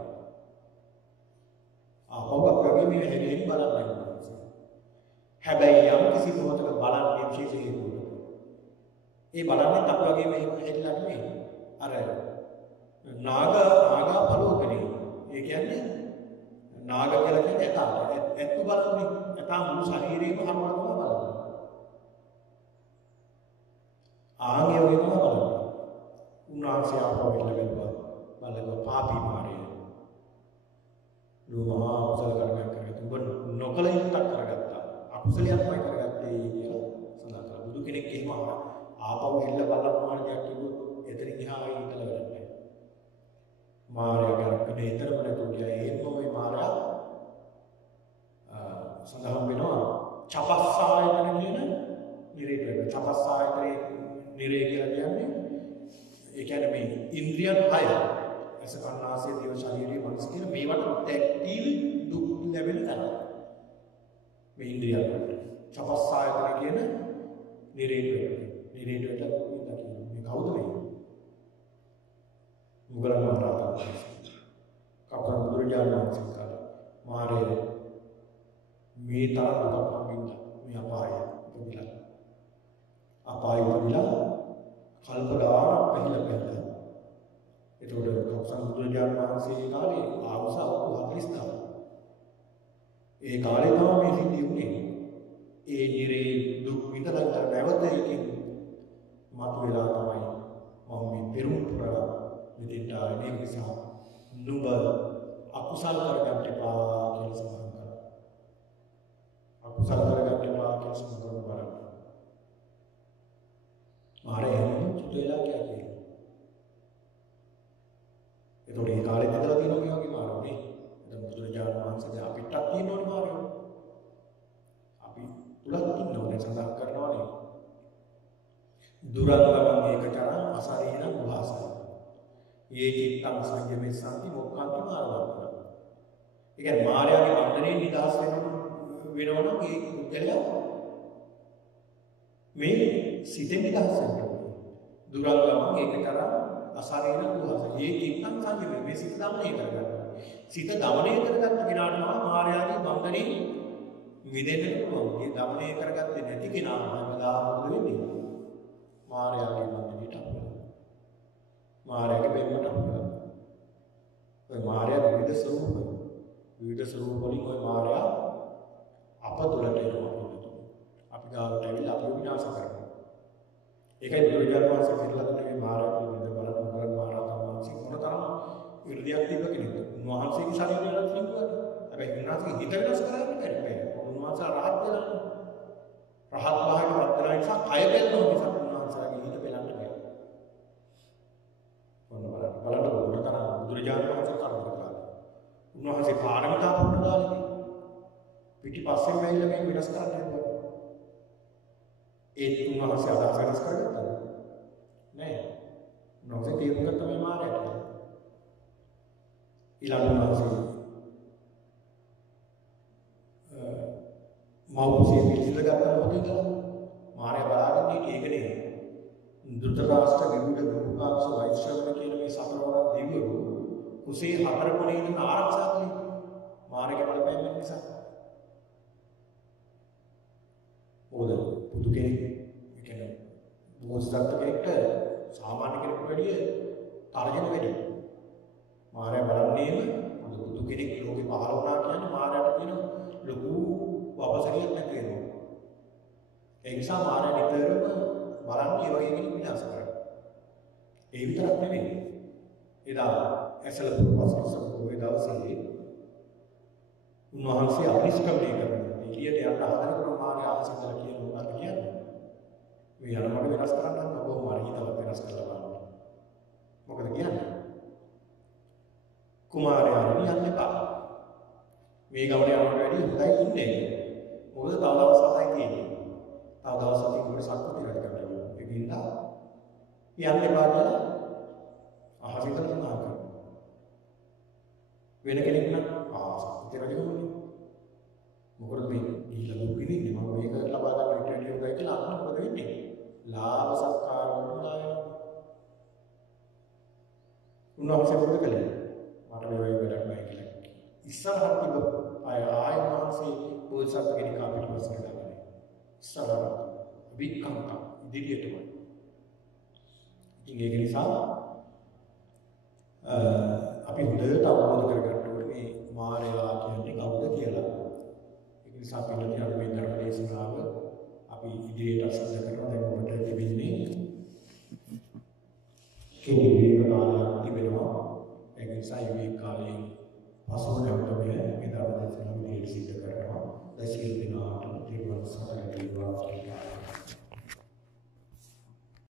ආපහු වගේ මේ හැදෙන්නේ බලන්නේ. හැබැයි යම් කිසි මොහොතක බලන්නේ විශේෂයෙන්. ඒ බලන්නේ තත් වගේ මෙහෙම හැදිලා නෙමෙයි. අර නාගා පළෝකනේ. ඒ කියන්නේ නාග කියලා කියන්නේ ඇත්තු බලන්නේ. ඇතා මුළු ශරීරයම හරවනවා බලනවා. ආන්ගේ වගේ තමයි බලන්නේ. උන්වහන්සේ ආපහු ඉල්ලගත්තා. බලනවා පාපී මාරිය. ලෝමා අකුසල කර්මයක් කරගත්තා. උඹ නොකල යුත්තක් කරගත්තා. අකුසලයක්මයි කරගත්තේ කියලා සඳහන් කරා. බුදු කෙනෙක් එහෙම ආපහු ඉල්ල බලනවා දෙයක් කිව්වොත් එතන ගියා හිටලා වැඩක් නැහැ. මාරයා කරන්නේ එතරම් නැතුව ගියා. ඒකම මේ මාරයා සඳහන් වෙනවා චපස්සායතන කියන නිරේත වෙනවා. චපස්සායතනේ නිරේ කියලා කියන්නේ ඒ කියන්නේ මේ ඉන්ද්‍රියන් 6 ඇස කන නාසය දිව ශරීරය මනස කියන මේවට ටැක්ටිල් දුක් ලැබෙන තැන. මේ ඉන්ද්‍රියන් වලට චපස්සායතන කියන නිරේත වෙනවා. නිරේත වෙලා මේ කවුද මේ? මුගලන් මහරහතන් කපුරු බුදුරජාණන් වහන්සේ කාලේ මාරේ මේ තරම් දුකක් හම්බෙන්න මේ අපාය උපදිලා කල්ප ගානක් පැහිලා එතකොට කපුසන් බුදුරජාණන් වහන්සේ කාලේ ආවස 40,000. ඒ කාලේ තමයි මේ සිද්ධිය වුණේ. ඒ නිරේ දුක් විඳලා නැවත එකකින් මතුවලා තමයි මම මේ පෙරමුණ පුරා මෙතෙන්ට ආවේ නිසා නුඹ අකුසල කරගන්න එපා කියලා සඳහන් කරා. අකුසල කරගන්න එපා කියලා සඳහන් කරනවා. මාරේ වෙලා කියන්නේ. ඒතකොට ඒ කාලෙත් ඉඳලා තියෙනවා මේ වගේ මාර්ගනේ. දැන් බුදුරජාණන් වහන්සේ අපිටත් තියෙනවනේ මාර්ගය. අපි තුලත් ඉන්නවනේ සඳහන් කරනවානේ. දුරංගමං ඒකතරං අසරීණං උභාසය. ඒ චිත්තං සංයමේ සම්ති මොක්ඛන්ති මාර්ගය. ඒ කියන්නේ මායාවේ බන්ධනේ නිදහස් වෙනවනම් ඒ පුද්ගලයා මේ සිතෙන් නිදහස් වෙනවා. දුරංගමං ඒකතරං අසරීණං උභාසය. ඒ චිත්තං සංයමේ මේ සිත දමනය කරගන්නවා. සිත දමනය කරගත්ත කෙනාට මායාවේ බන්ධනේ මිදෙන්න පුළුවන්. ඒ දමනය කරගත්තේ නැති කෙනා හැමදාම මොකද වෙන්නේ? මායාවේ බන්ධනයට අහු වෙනවා. මායාවේ බෙන්නට අහු වෙනවා. ඔය මායාව විවිධ ස්වරූප වලින් ඔය මායාව අප තුළට එනවා. අපි ගාවට ඇවිල්ලා අපිව විනාශ කරනවා. ඒකයි බුදුරජාණන් වහන්සේ කියලා දුන්නේ මේ මායාව පිළිබඳව බලන්න මොකද මායාව තමයි මොනතරම් විරුද්ධයක් තිබ්බ කෙනෙක්ද. උන්වහන්සේගේ ශරීරයලත් තිබුණා. හැබැයි උන්වහන්සේ හිත වෙනස් කරන්න බැහැ. උන්වහන්සේ රහත් වෙනවා. රහත් භාවයට පත් වෙන නිසා කය බැලුවා නිසා උන්වහන්සේගේ හිත බැලන්න බැහැ. බලන්න මොනතරම් බුදුරජාණන් වහන්සේ කරුණ කළා. උන්වහන්සේ පාරමිතා පුරන කාලෙදී පිටිපස්සෙන් වෙයිලා මේ විනාශ කරන්න හදුවා. ඒ උන්වහන්සේ අදහස් වෙනස් කරගත්තා නෑ. උන්වහන්සේ තීරණ ගත්ත මේ මාර්ගයට. ඊළඟ උන්වහන්සේ මෞපසිය පිළිසිල ගත්තා මොකද කියලා මාර්ගය බලාගෙන ඒකනේ දුර්ධරාෂ්ට්‍ර විරුද්ධ ගෘහපාක්ෂ වෛශ්‍රවණ කියන මේ සතරවරන් දෙවිවරු කුසේ හතර කොනේ ඉඳන් ආරක්ෂා කළේ මාර්ගය බලපෑම නිසා. ඕද පුදු කෙනෙක් කියන්නේ බෝසත්ත්ව කෙනෙක්ට සාමාන්‍ය කෙනෙකුට වැඩිය තර්ජන වැඩි. මාර්ගය බලන්නේම පුදු කෙනෙක් ලෝකේ පහළ වුණා කියන්නේ මාර්ගයට තියෙන ලොකු වපසරියක් නැති වෙනවා. ඒ නිසා මාර්ගය නිතරම බලන්නේ වගේ කෙනෙක් විනාශ කරනවා. ඒ විතරක් නෙමෙයි. එදා ඇසල පුරවස්තුවේ දවසේ උන්වහන්සේ අනිෂ්ක්‍රමණය කරනවා. එළියට යන්න හදනකොට මාර්ගය ආසකල කියන උනාට කියන්නේ මේ යනකොට වෙනස් කරන්න ඕක මාර්ගය තවත් වෙනස් කරලා බලන්න. මොකද කියන්නේ? කුමාරයාණනි යන්න එපා. මේ ගමන යනකොට වැඩි හොඳයි ඉන්නේ. මොකද තව දවස් 7යි තියෙන්නේ. තව දවස් 7කින් උඩ සක්විති රජ කරනවා. ඒකින්ද යන්න එපා කියලා අහසිතල සඳහන් කරනවා. වෙන කෙනෙක් නම් සක්විති රජ වෙන්නේ. මොකද මේ ගිහිලා දුක් විඳින්නේ මම මේක ලබා ගන්න ඉන්ටර්වියු එකයි කියලා අන්න මොකද වෙන්නේ? ලාභ සත්කාර වලට දායනවා. උන්වහන්සේ මොකද කළේ? මට මේ වගේ වැඩක් නැහැ කියලා. ඉස්සරහට තිබ්බ ආය වහන්සේ බෝසත් කෙනෙක් අපිට වසර ගන්නවා. ඉස්සරහට වික්කම්ක ඉදිරියටම. ඉතින් ඒක නිසා අපි හොඳට අවබෝධ කරගන්න ඕනේ මේ මායාව කියන්නේ කවුද කියලා. ඒ නිසා පිළිගන්න